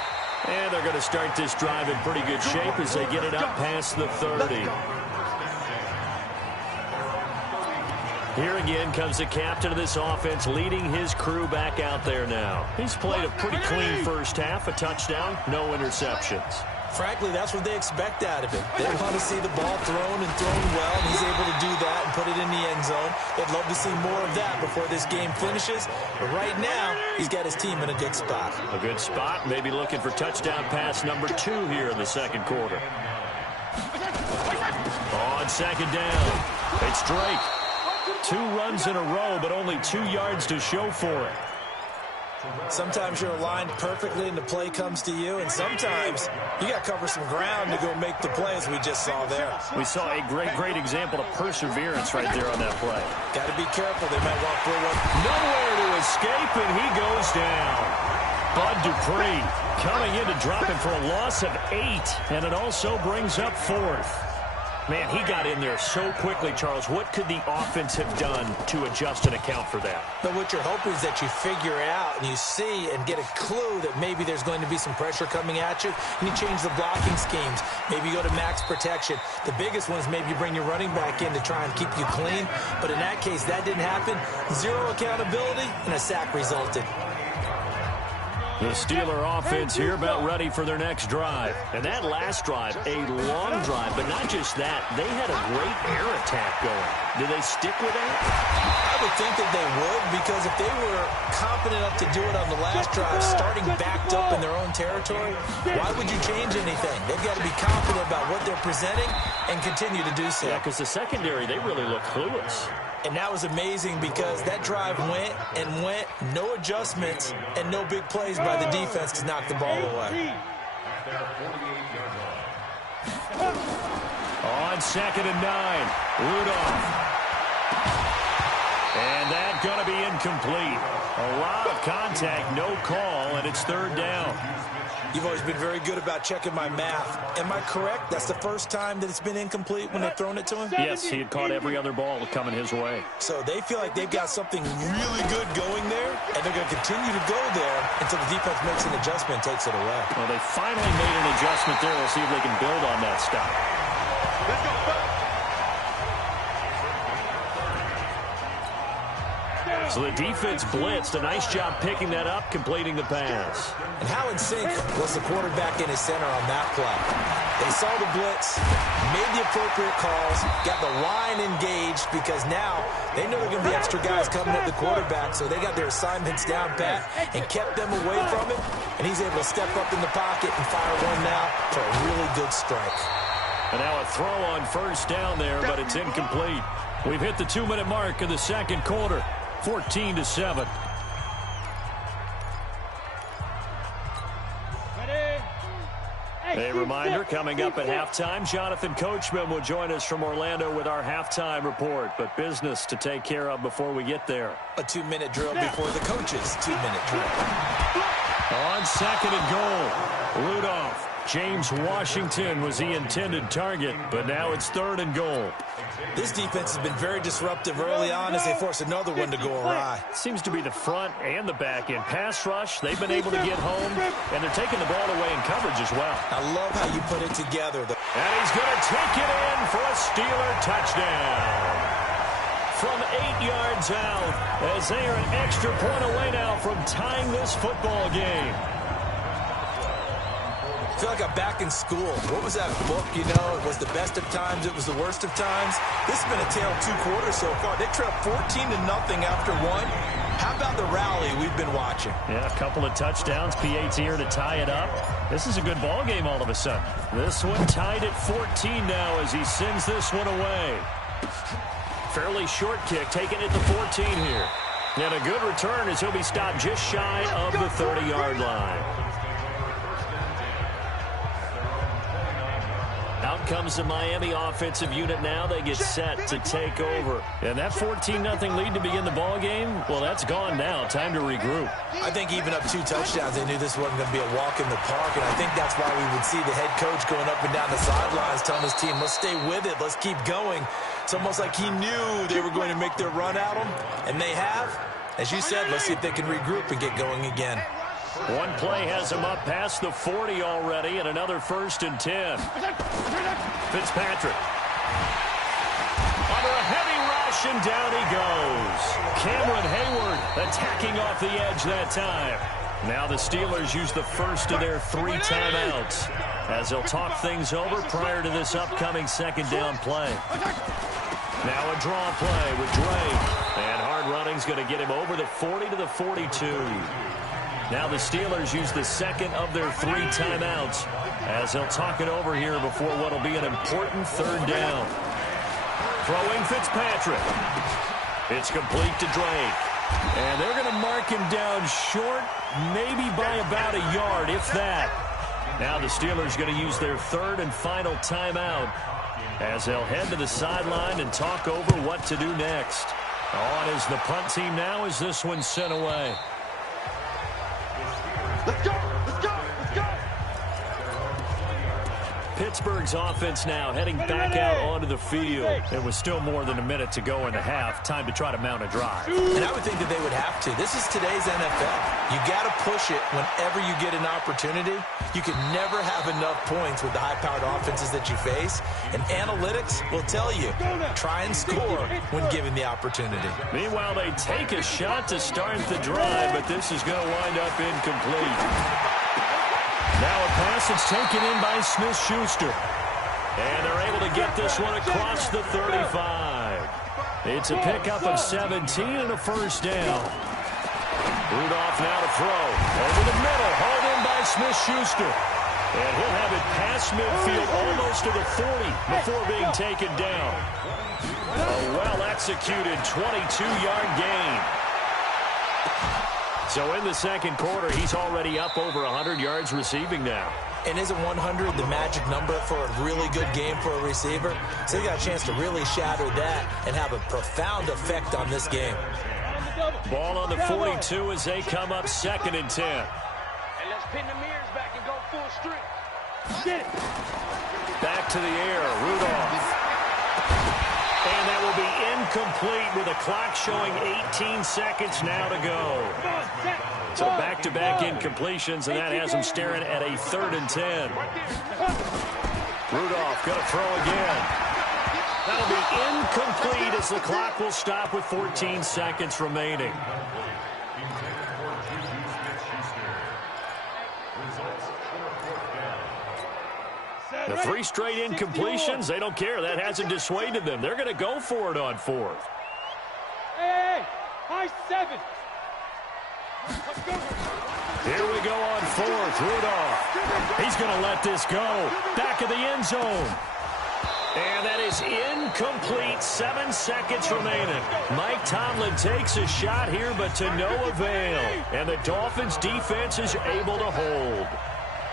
And they're going to start this drive in pretty good shape as they get it up past the 30. Here again comes the captain of this offense leading his crew back out there now. He's played a pretty clean first half, a touchdown, no interceptions. Frankly, that's what they expect out of him. They want to see the ball thrown and thrown well, and he's able to do that and put it in the end zone. They'd love to see more of that before this game finishes. But right now, he's got his team in a good spot. A good spot, maybe looking for touchdown pass number 2 here in the second quarter. On 2nd down, it's Drake. 2 runs in a row, but only 2 yards to show for it. Sometimes you're aligned perfectly and the play comes to you, and sometimes you got to cover some ground to go make the plays we just saw there. We saw a great example of perseverance right there on that play. Got to be careful. They might walk through one. Nowhere to escape, and he goes down. Bud Dupree coming in to drop him for a loss of 8, and it also brings up 4th. Man, he got in there so quickly, Charles. What could the offense have done to adjust and account for that? But what you're hoping is that you figure out and you see and get a clue that maybe there's going to be some pressure coming at you, and you change the blocking schemes. Maybe you go to max protection. The biggest one is maybe you bring your running back in to try and keep you clean. But in that case, that didn't happen. 0 accountability, and a sack resulted. The Steeler offense here about ready for their next drive. And that last drive, a long drive, but not just that. They had a great air attack going. Do they stick with that? I would think that they would, because if they were confident enough to do it on the last drive, starting backed up in their own territory, why would you change anything? They've got to be confident about what they're presenting and continue to do so. Yeah, because the secondary, they really look clueless. And that was amazing because that drive went and went, no adjustments, and no big plays by the defense to knock the ball away. On 2nd and 9, Rudolph. And that's going to be incomplete. A lot of contact, no call, and it's 3rd down. You've always been very good about checking my math. Am I correct? That's the first time that it's been incomplete when they've thrown it to him? Yes, he had caught every other ball coming his way. So they feel like they've got something really good going there, and they're going to continue to go there until the defense makes an adjustment and takes it away. Well, they finally made an adjustment there. We'll see if they can build on that stop. Let's go. So the defense blitzed. A nice job picking that up, completing the pass. And how in sync was the quarterback in his center on that play? They saw the blitz, made the appropriate calls, got the line engaged, because now they know they're going to be extra guys coming at the quarterback, so they got their assignments down pat and kept them away from him, and he's able to step up in the pocket and fire one now for a really good strike. And now a throw on 1st down there, but it's incomplete. We've hit the 2-minute mark of the 2nd quarter. 14-7. A reminder, coming up at halftime, Jonathan Coachman will join us from Orlando with our halftime report. But business to take care of before we get there. A 2-minute drill before the coach's 2-minute drill. On 2nd and goal, Rudolph. James Washington was the intended target, but now it's 3rd and goal. This defense has been very disruptive early on as they force another one to go awry. Seems to be the front and the back end. Pass rush, they've been able to get home, and they're taking the ball away in coverage as well. I love how you put it together. And he's going to take it in for a Steeler touchdown. From 8 yards out, as they are an extra point away now from tying this football game. I feel like I'm back in school. What was that book, you know? It was the best of times, it was the worst of times. This has been a tale of 2 quarters so far. They trailed 14-0 after 1. How about the rally we've been watching? Yeah, a couple of touchdowns. PAT here to tie it up. This is a good ball game all of a sudden. This one tied at 14 now as he sends this one away. Fairly short kick, taking it to 14 here. And a good return as he'll be stopped just shy of the 30-yard line. Out comes the Miami offensive unit now. They get set to take over. And that 14-0 lead to begin the ball game, well, that's gone now. Time to regroup. I think even up 2 touchdowns, they knew this wasn't going to be a walk in the park, and I think that's why we would see the head coach going up and down the sidelines telling his team, let's stay with it, let's keep going. It's almost like he knew they were going to make their run at him, and they have. As you said, let's see if they can regroup and get going again. One play has him up past the 40 already, and another 1st and 10. Fitzpatrick. Under a heavy rush, and down he goes. Cameron Hayward attacking off the edge that time. Now the Steelers use the first of their 3 timeouts as they'll talk things over prior to this upcoming 2nd down play. Now a draw play with Drake. And hard running's going to get him over the 40 to the 42. Now the Steelers use the 2nd of their 3 timeouts as they'll talk it over here before what will be an important 3rd down. Throwing Fitzpatrick. It's complete to Drake. And they're going to mark him down short, maybe by about a yard, if that. Now the Steelers going to use their 3rd and final timeout as they'll head to the sideline and talk over what to do next. On is the punt team now as this one's sent away. Let's go! Let's go! Let's go! Pittsburgh's offense now heading back out onto the field. It was still more than a minute to go in the half. Time to try to mount a drive. And I would think that they would have to. This is today's NFL. You got to push it whenever you get an opportunity. You can never have enough points with the high-powered offenses that you face. And analytics will tell you, try and score when given the opportunity. Meanwhile, they take a shot to start the drive, but this is going to wind up incomplete. Now a pass that's taken in by Smith-Schuster. And they're able to get this one across the 35. It's a pickup of 17 and a first down. Rudolph now to throw. Over the middle, hauled in by Smith-Schuster. And he'll have it past midfield almost to the 40 before being taken down. A well-executed 22-yard gain. So in the second quarter, he's already up over 100 yards receiving now. And isn't 100 the magic number for a really good game for a receiver? So he got a chance to really shatter that and have a profound effect on this game. Ball on the 42 as they come up 2nd and 10. And let's pin the mirrors back and go full strength. Get it. Back to the air, Rudolph. And that will be incomplete with a clock showing 18 seconds now to go. So back-to-back incompletions, and that has him staring at a 3rd and 10. Rudolph going to throw again. That'll be incomplete as the clock will stop with 14 seconds remaining. The 3 straight incompletions, they don't care. That hasn't dissuaded them. They're going to go for it on 4th. Hey, high 7. Here we go on 4th. Rudolph. He's going to let this go. Back of the end zone. And that is incomplete. 7 seconds remaining. Mike Tomlin takes a shot here, but to no avail. And the Dolphins defense is able to hold.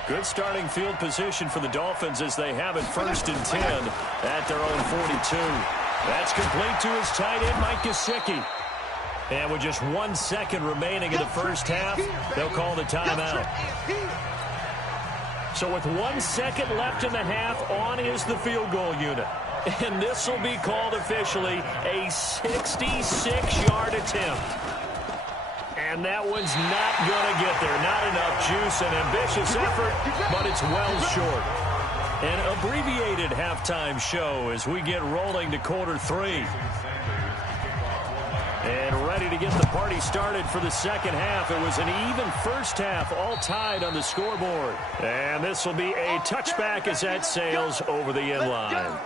Good starting field position for the Dolphins as they have it 1st and 10 at their own 42. That's complete to his tight end, Mike Gesicki. And with just 1 second remaining in the first half, they'll call the timeout. So with 1 second left in the half, on is the field goal unit. And this will be called officially a 66-yard attempt. And that one's not going to get there. Not enough juice, an ambitious effort, but it's well short. An abbreviated halftime show as we get rolling to quarter 3. And ready to get the party started for the second half. It was an even first half, all tied on the scoreboard. And this will be a touchback as that sails over the end line.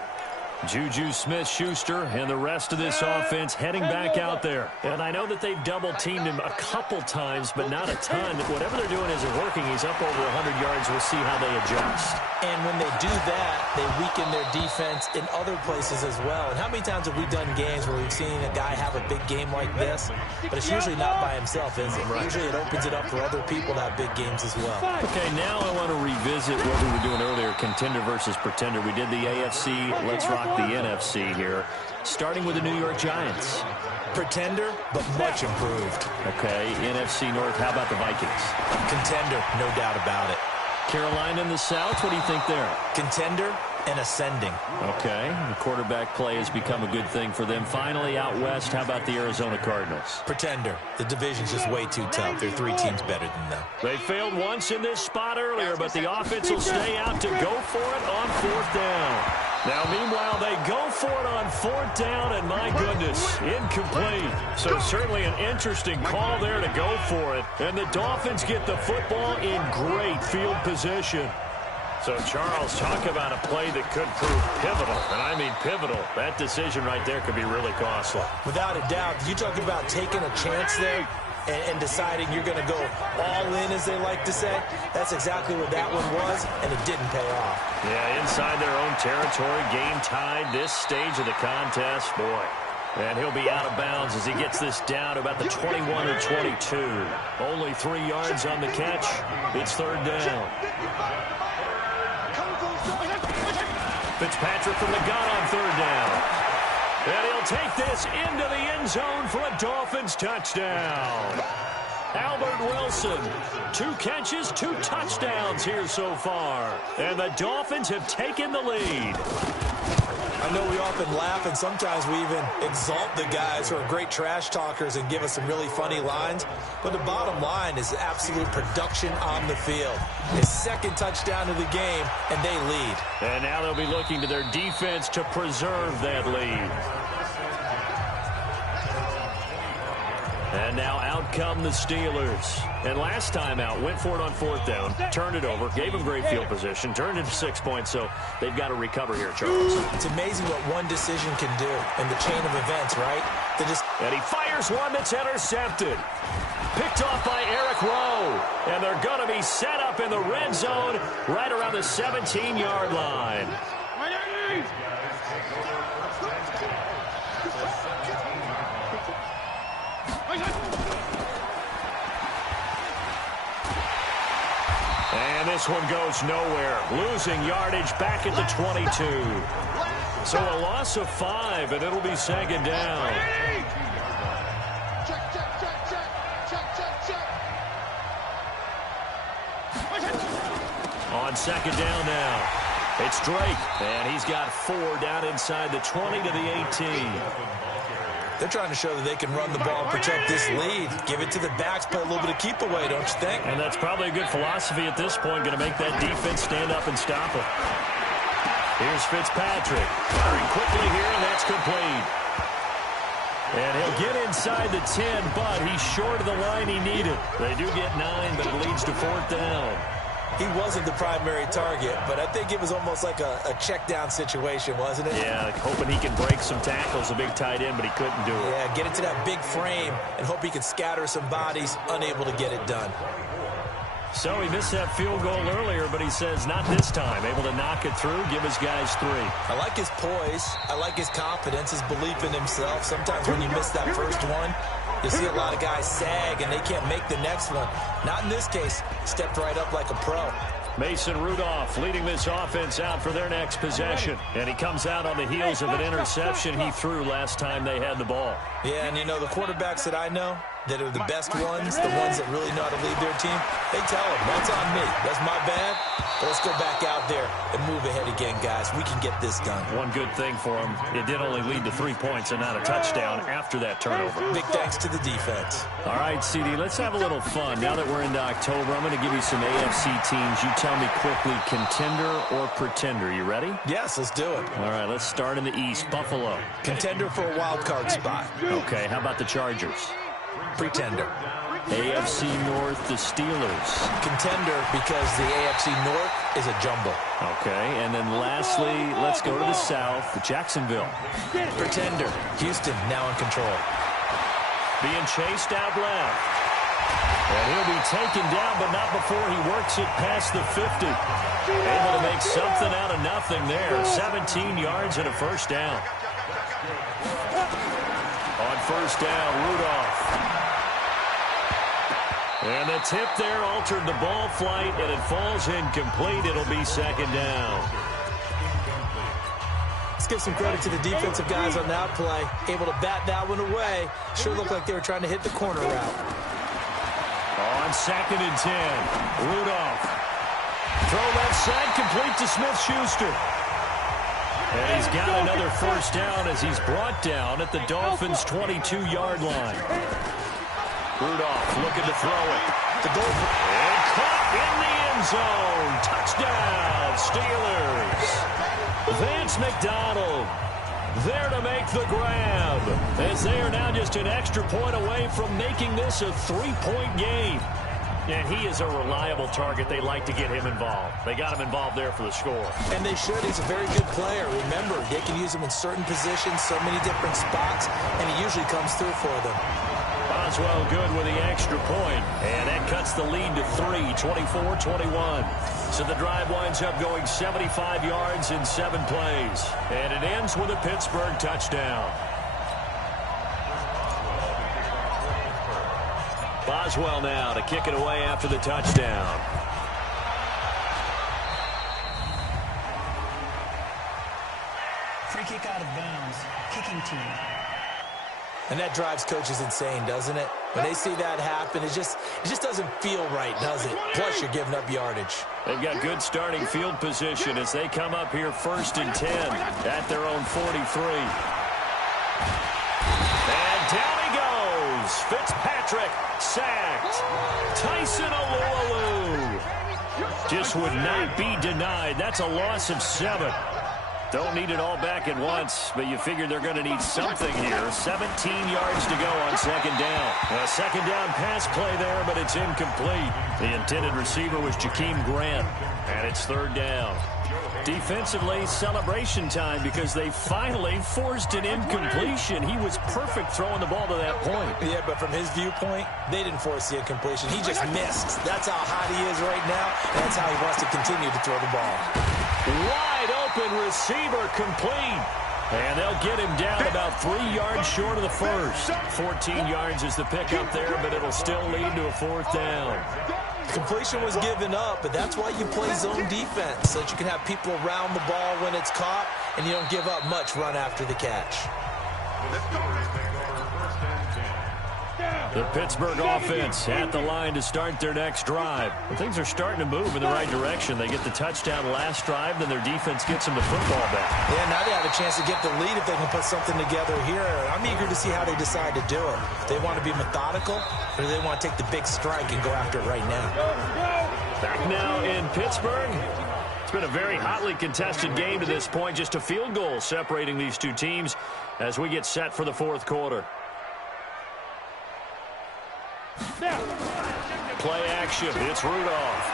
Juju Smith-Schuster and the rest of this offense heading back out there. And I know that they've double-teamed him a couple times, but not a ton. Whatever they're doing isn't working. He's up over 100 yards. We'll see how they adjust. And when they do that, they weaken their defense in other places as well. And how many times have we done games where we've seen a guy have a big game like this, but it's usually not by himself, is it? Right. Usually it opens it up for other people to have big games as well. Okay, now I want to revisit what we were doing earlier, contender versus pretender. We did the AFC. Let's rock the NFC here, starting with the New York Giants. Pretender, but much improved. Okay, NFC North, how about the Vikings? Contender, no doubt about it. Carolina in the South, what do you think there? Contender and ascending. Okay, the quarterback play has become a good thing for them. Finally, out west, how about the Arizona Cardinals? Pretender. The division's just way too tough. There are 3 teams better than them. They failed once in this spot earlier, but the offense will stay out to go for it on 4th down. Now, meanwhile, they go for it on 4th down, and my goodness, incomplete. So certainly an interesting call there to go for it. And the Dolphins get the football in great field position. So, Charles, talk about a play that could prove pivotal. And I mean pivotal. That decision right there could be really costly. Without a doubt. You talking about taking a chance there and deciding you're going to go all in, as they like to say. That's exactly what that one was, and it didn't pay off. Yeah, inside their own territory, game tied this stage of the contest. Boy. And he'll be out of bounds as he gets this down to about the 21 or 22. Only 3 yards on the catch. It's 3rd down. Fitzpatrick from the gun on 3rd down. And he'll take this into the end zone for a Dolphins touchdown. Albert Wilson, 2 catches, 2 touchdowns here so far. And the Dolphins have taken the lead. I know we often laugh, and sometimes we even exalt the guys who are great trash talkers and give us some really funny lines. But the bottom line is absolute production on the field. His 2nd touchdown of the game, and they lead. And now they'll be looking to their defense to preserve that lead. And now out come the Steelers. And last time out, went for it on 4th down, turned it over, gave them great field position, turned it to 6 points, so they've got to recover here, Charles. It's amazing what one decision can do in the chain of events, right? And he fires one that's intercepted. Picked off by Eric Rowe. And they're going to be set up in the red zone right around the 17-yard line. And this one goes nowhere. Losing yardage back at the 22. So a loss of 5, and it'll be 2nd down. On 2nd down now. It's Drake, and he's got 4 down inside the 20 to the 18. They're trying to show that they can run the ball and protect this lead. Give it to the backs, play a little bit of keep away, don't you think? And that's probably a good philosophy at this point, going to make that defense stand up and stop them. Here's Fitzpatrick. Firing quickly here, and that's complete. And he'll get inside the 10, but he's short of the line he needed. They do get 9, but it leads to 4th down. He wasn't the primary target, but I think it was almost like a check down situation, wasn't it? Yeah, hoping he can break some tackles, a big tight end, but he couldn't do it. Yeah, get into that big frame and hope he can scatter some bodies, unable to get it done. So he missed that field goal earlier, but he says not this time. Able to knock it through, give his guys 3. I like his poise. I like his confidence, his belief in himself. Sometimes when you miss that first one, you see a lot of guys sag and they can't make the next one. Not in this case. Stepped right up like a pro. Mason Rudolph leading this offense out for their next possession. And he comes out on the heels of an interception he threw last time they had the ball. Yeah, and you know, the quarterbacks that I know that are the best ones, the ones that really know how to lead their team, they tell them, that's on me. That's my bad. But let's go back out there and move ahead again, guys. We can get this done. One good thing for him, it did only lead to 3 points and not a touchdown after that turnover. Big thanks to the defense. All right, CD, let's have a little fun. Now that we're into October, I'm going to give you some AFC teams. You tell me quickly, contender or pretender. You ready? Yes, let's do it. All right, let's start in the East. Buffalo. Contender for a wild card spot. Okay, how about the Chargers? Pretender. AFC North, the Steelers. Contender because the AFC North is a jumble. Okay, and then lastly, let's go to the South, Jacksonville. Pretender. Houston now in control. Being chased out left. And he'll be taken down, but not before he works it past the 50. Able to make something out of nothing there. 17 yards and a 1st down. On 1st down, Rudolph. And the tip there altered the ball flight, and it falls incomplete. It'll be 2nd down. Let's give some credit to the defensive guys on that play. Able to bat that one away. Sure looked like they were trying to hit the corner route. On 2nd and 10, Rudolph. Throw left side, complete to Smith-Schuster. And he's got another 1st down as he's brought down at the Dolphins' 22-yard line. Rudolph looking to throw it. The goal. And caught in the end zone. Touchdown, Steelers. Vance McDonald there to make the grab, as they are now just an extra point away from making this a 3-point game. And he is a reliable target. They like to get him involved. They got him involved there for the score. And they should. He's a very good player. Remember, they can use him in certain positions, so many different spots, and he usually comes through for them. Boswell good with the extra point, and that cuts the lead to 3, 24-21. So the drive winds up going 75 yards in 7 plays, and it ends with a Pittsburgh touchdown. Boswell now to kick it away after the touchdown. Free kick out of bounds. Kicking team. And that drives coaches insane, doesn't it? When they see that happen, it just doesn't feel right, does it? Plus, you're giving up yardage. They've got good starting field position as they come up here 1st and 10 at their own 43. And down he goes. Fitzpatrick sacked. Tyson Alualu just would not be denied. That's a loss of 7. Don't need it all back at once, but you figure they're going to need something here. 17 yards to go on 2nd down. A 2nd down pass play there, but it's incomplete. The intended receiver was Jakeem Grant, and it's 3rd down. Defensively, celebration time because they finally forced an incompletion. He was perfect throwing the ball to that point. Yeah, but from his viewpoint, they didn't force the incompletion. He just missed. That's how hot he is right now, and that's how he wants to continue to throw the ball. Wide open receiver complete. And they'll get him down about 3 yards short of the first. 14 yards is the pickup there, but it'll still lead to a 4th down. Completion was given up, but that's why you play zone defense, so that you can have people around the ball when it's caught, and you don't give up much run after the catch. The Pittsburgh offense at the line to start their next drive. Well, things are starting to move in the right direction. They get the touchdown last drive, then their defense gets them the football back. Yeah, now they have a chance to get the lead if they can put something together here. I'm eager to see how they decide to do it. Do they want to be methodical, or do they want to take the big strike and go after it right now? Back now in Pittsburgh. It's been a very hotly contested game to this point. Just a field goal separating these two teams as we get set for the 4th quarter. Play action. It's Rudolph.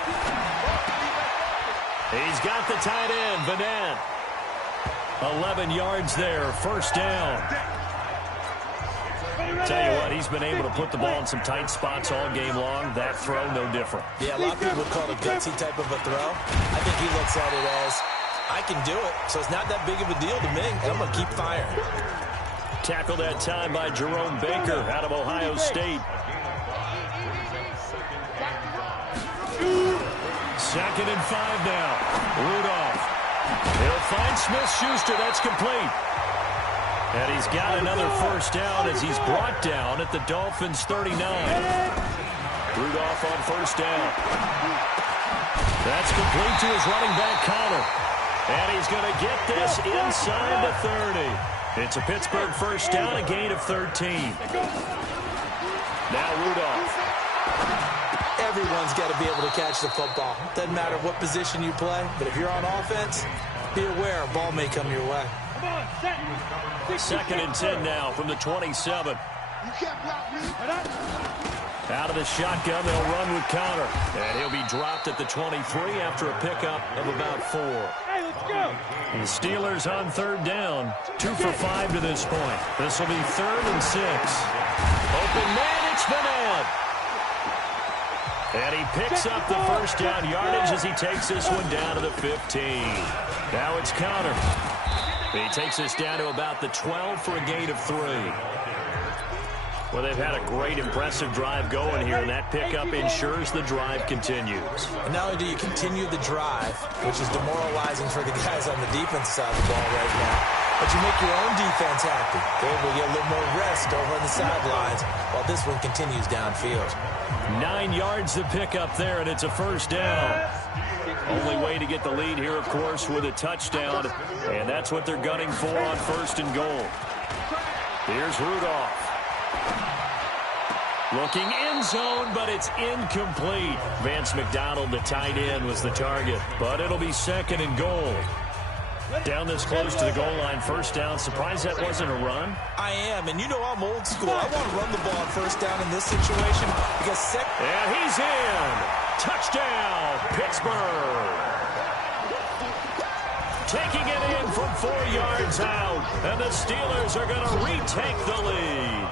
He's got the tight end, Vanette. 11 yards there. 1st down. Tell you what, he's been able to put the ball in some tight spots all game long. That throw, no different. Yeah, a lot of people would call it a gutsy type of a throw. I think he looks at it as, I can do it, so it's not that big of a deal to me, and I'm going to keep firing. Tackled that time by Jerome Baker out of Ohio State. 2nd and 5 now. Rudolph. He'll find Smith-Schuster. That's complete. And he's got another 1st down as he's brought down at the Dolphins' 39. Rudolph on 1st down. That's complete to his running back, Connor. And he's going to get this inside the 30. It's a Pittsburgh 1st down, a gain of 13. Now Rudolph. Everyone's got to be able to catch the football. Doesn't matter what position you play, but if you're on offense, be aware a ball may come your way. 2nd and 10 now from the 27. Out of the shotgun, they'll run with Connor. And he'll be dropped at the 23 after a pickup of about 4. Hey, let's go. The Steelers on 3rd down. 2 for 5 to this point. This will be 3rd and 6. Open man, it's Vanette. And he picks up the 1st down yardage as he takes this one down to the 15. Now it's Connor. He takes us down to about the 12 for a gain of 3. Well, they've had a great, impressive drive going here, and that pickup ensures the drive continues. And not only do you continue the drive, which is demoralizing for the guys on the defense side of the ball right now, but you make your own defense happy. They're able to get a little more rest over on the sidelines while this one continues downfield. 9 yards to pick up there, and it's a 1st down. Only way to get the lead here, of course, with a touchdown, and that's what they're gunning for on 1st and goal. Here's Rudolph. Looking end zone, but it's incomplete. Vance McDonald, the tight end, was the target, but it'll be 2nd and goal. Down this close to the goal line, 1st down. Surprised that wasn't a run? I am, and you know I'm old school. I want to run the ball on 1st down in this situation because and he's in. Touchdown, Pittsburgh. Taking it in from 4 yards out, and the Steelers are going to retake the lead.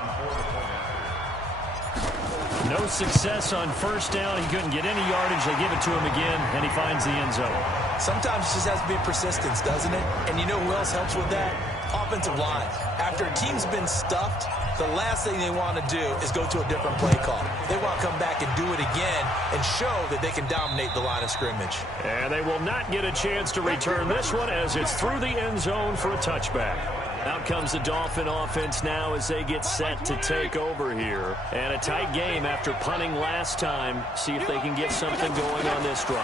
No success on 1st down. He couldn't get any yardage. They give it to him again, and he finds the end zone. Sometimes it just has to be persistence, doesn't it? And you know who else helps with that? Offensive line. After a team's been stuffed, the last thing they want to do is go to a different play call. They want to come back and do it again and show that they can dominate the line of scrimmage. And they will not get a chance to return this one as it's through the end zone for a touchback. Out comes the Dolphin offense now as they get set to take over here. And a tight game after punting last time. See if they can get something going on this drive.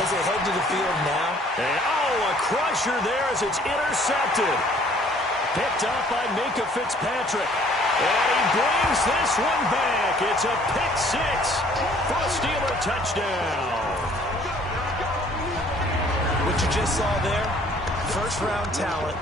As they head to the field now. And, a crusher there as it's intercepted. Picked up by Minka Fitzpatrick. And he brings this one back. It's a pick six for a Steeler touchdown. What you just saw there, first-round talent,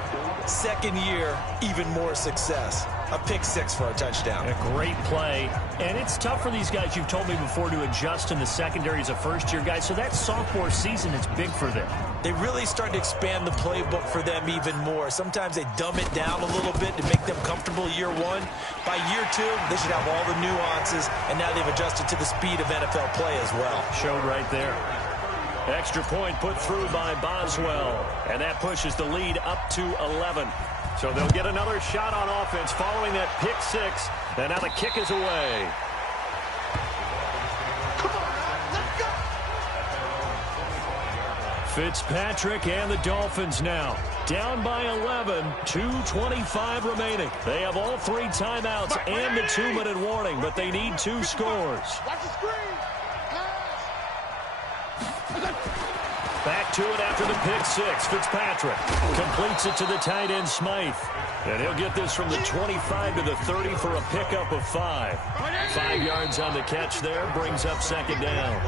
second year, even more success. A pick six for a touchdown. A great play. And it's tough for these guys, you've told me before, to adjust in the secondary as a first-year guy. So that sophomore season is big for them. They really start to expand the playbook for them even more. Sometimes they dumb it down a little bit to make them comfortable year one. By year two, they should have all the nuances, and now they've adjusted to the speed of NFL play as well. Showed right there. Extra point put through by Boswell, and that pushes the lead up to 11. So they'll get another shot on offense following that pick six, and now the kick is away. Fitzpatrick and the Dolphins now down by 11, 2:25 remaining. They have all three timeouts and the 2-minute warning, but they need 2 scores. Watch the screen. Back to it after the pick six. Fitzpatrick completes it to the tight end Smythe. And he'll get this from the 25 to the 30 for a pickup of 5. 5 yards on the catch there, brings up second down.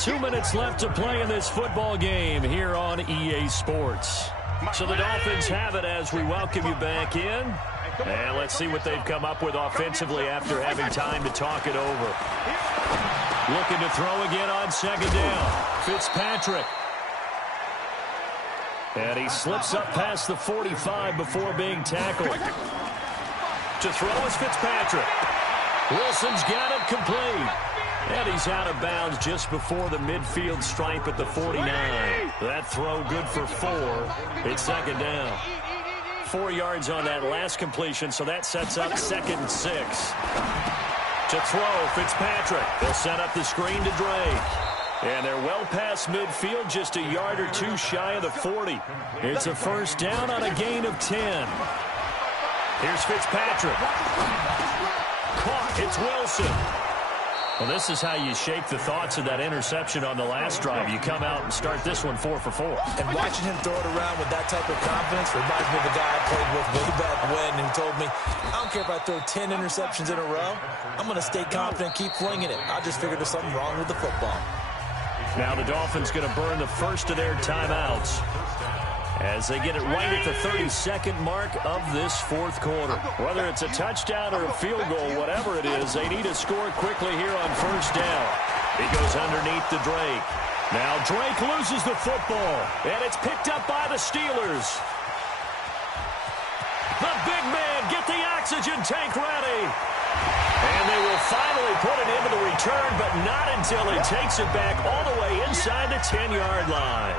2 minutes left to play in this football game here on EA Sports. So the Dolphins have it as we welcome you back in. And let's see what they've come up with offensively after having time to talk it over. Looking to throw again on second down. Fitzpatrick. And he slips up past the 45 before being tackled. To throw is Fitzpatrick. Wilson's got it complete. And he's out of bounds just before the midfield stripe at the 49. That throw good for 4. It's second down. 4 yards on that last completion, so that sets up 2nd and 6. To throw, Fitzpatrick. They'll set up the screen to Drake. And they're well past midfield, just a yard or 2 shy of the 40. It's a first down on a gain of 10. Here's Fitzpatrick. Caught. It's Wilson. Well, this is how you shake the thoughts of that interception on the last drive. You come out and start this one 4 for 4. And watching him throw it around with that type of confidence reminds me of the guy I played with way back when, who told me, I don't care if I throw 10 interceptions in a row. I'm going to stay confident, keep flinging it. I just figured there's something wrong with the football. Now the Dolphins going to burn the first of their timeouts as they get it right at the 32nd mark of this 4th quarter. Whether it's a touchdown or a field goal, whatever it is, they need to score quickly here on first down. He goes underneath to Drake. Now Drake loses the football, and it's picked up by the Steelers. The big man, get the oxygen tank ready. And they will finally put it into the return, but not until he takes it back all the way inside the 10-yard line.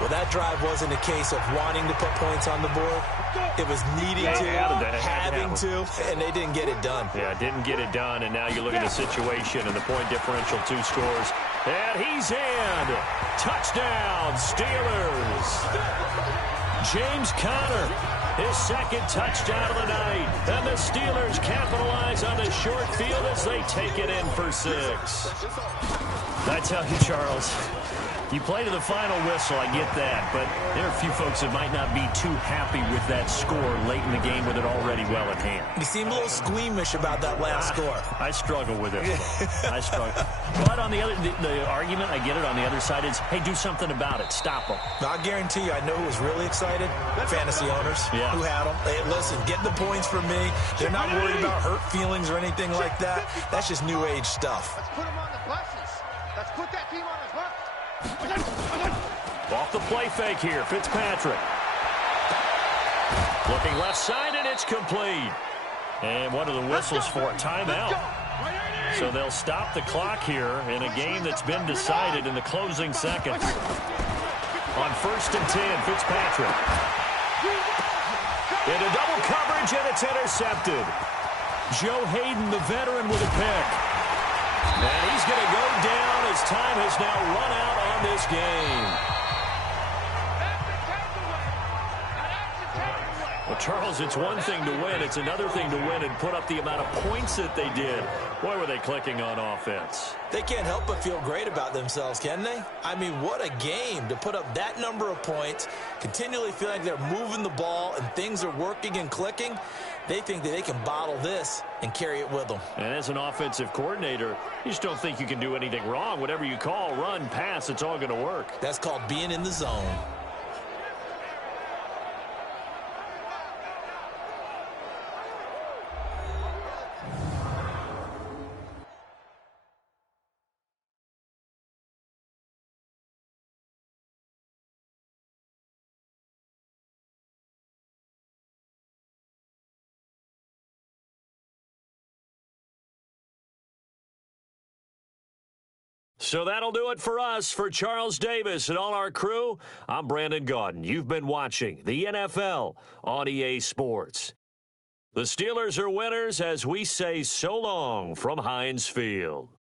Well, that drive wasn't a case of wanting to put points on the board. It was needing to, having to, and they didn't get it done. Yeah, didn't get it done, and now you look at the situation and the point differential, 2 scores. And he's in. Touchdown, Steelers. James Conner, his 2nd touchdown of the night. And the Steelers capitalize on the short field as they take it in for 6. I tell you, Charles, you play to the final whistle, I get that, but there are a few folks that might not be too happy with that score late in the game with it already well at hand. You seem a little squeamish about that last score. I struggle with it. I struggle. But on the other, the argument, I get it, on the other side is, hey, do something about it. Stop them. I guarantee you, I know who was really excited. Fantasy owners who had them. Hey, listen, get the points from me. They're not worried about hurt feelings or anything like that. That's just new age stuff. Let's put them on the buses. Let's put that team on the bus. Off the play fake here, Fitzpatrick. Looking left side, and it's complete. And what are the whistles for? Timeout. So they'll stop the clock here in a game that's been decided in the closing seconds. On 1st and 10, Fitzpatrick. Into double coverage, and it's intercepted. Joe Hayden, the veteran, with a pick. And he's going to go down as time has now run out on this game. Well, Charles, it's one thing to win. It's another thing to win and put up the amount of points that they did. Boy, were they clicking on offense. They can't help but feel great about themselves, can they? I mean, what a game to put up that number of points, continually feel like they're moving the ball and things are working and clicking. They think that they can bottle this and carry it with them. And as an offensive coordinator, you just don't think you can do anything wrong. Whatever you call, run, pass, it's all going to work. That's called being in the zone. So that'll do it for us. For Charles Davis and all our crew, I'm Brandon Gaudin. You've been watching the NFL on EA Sports. The Steelers are winners as we say so long from Heinz Field.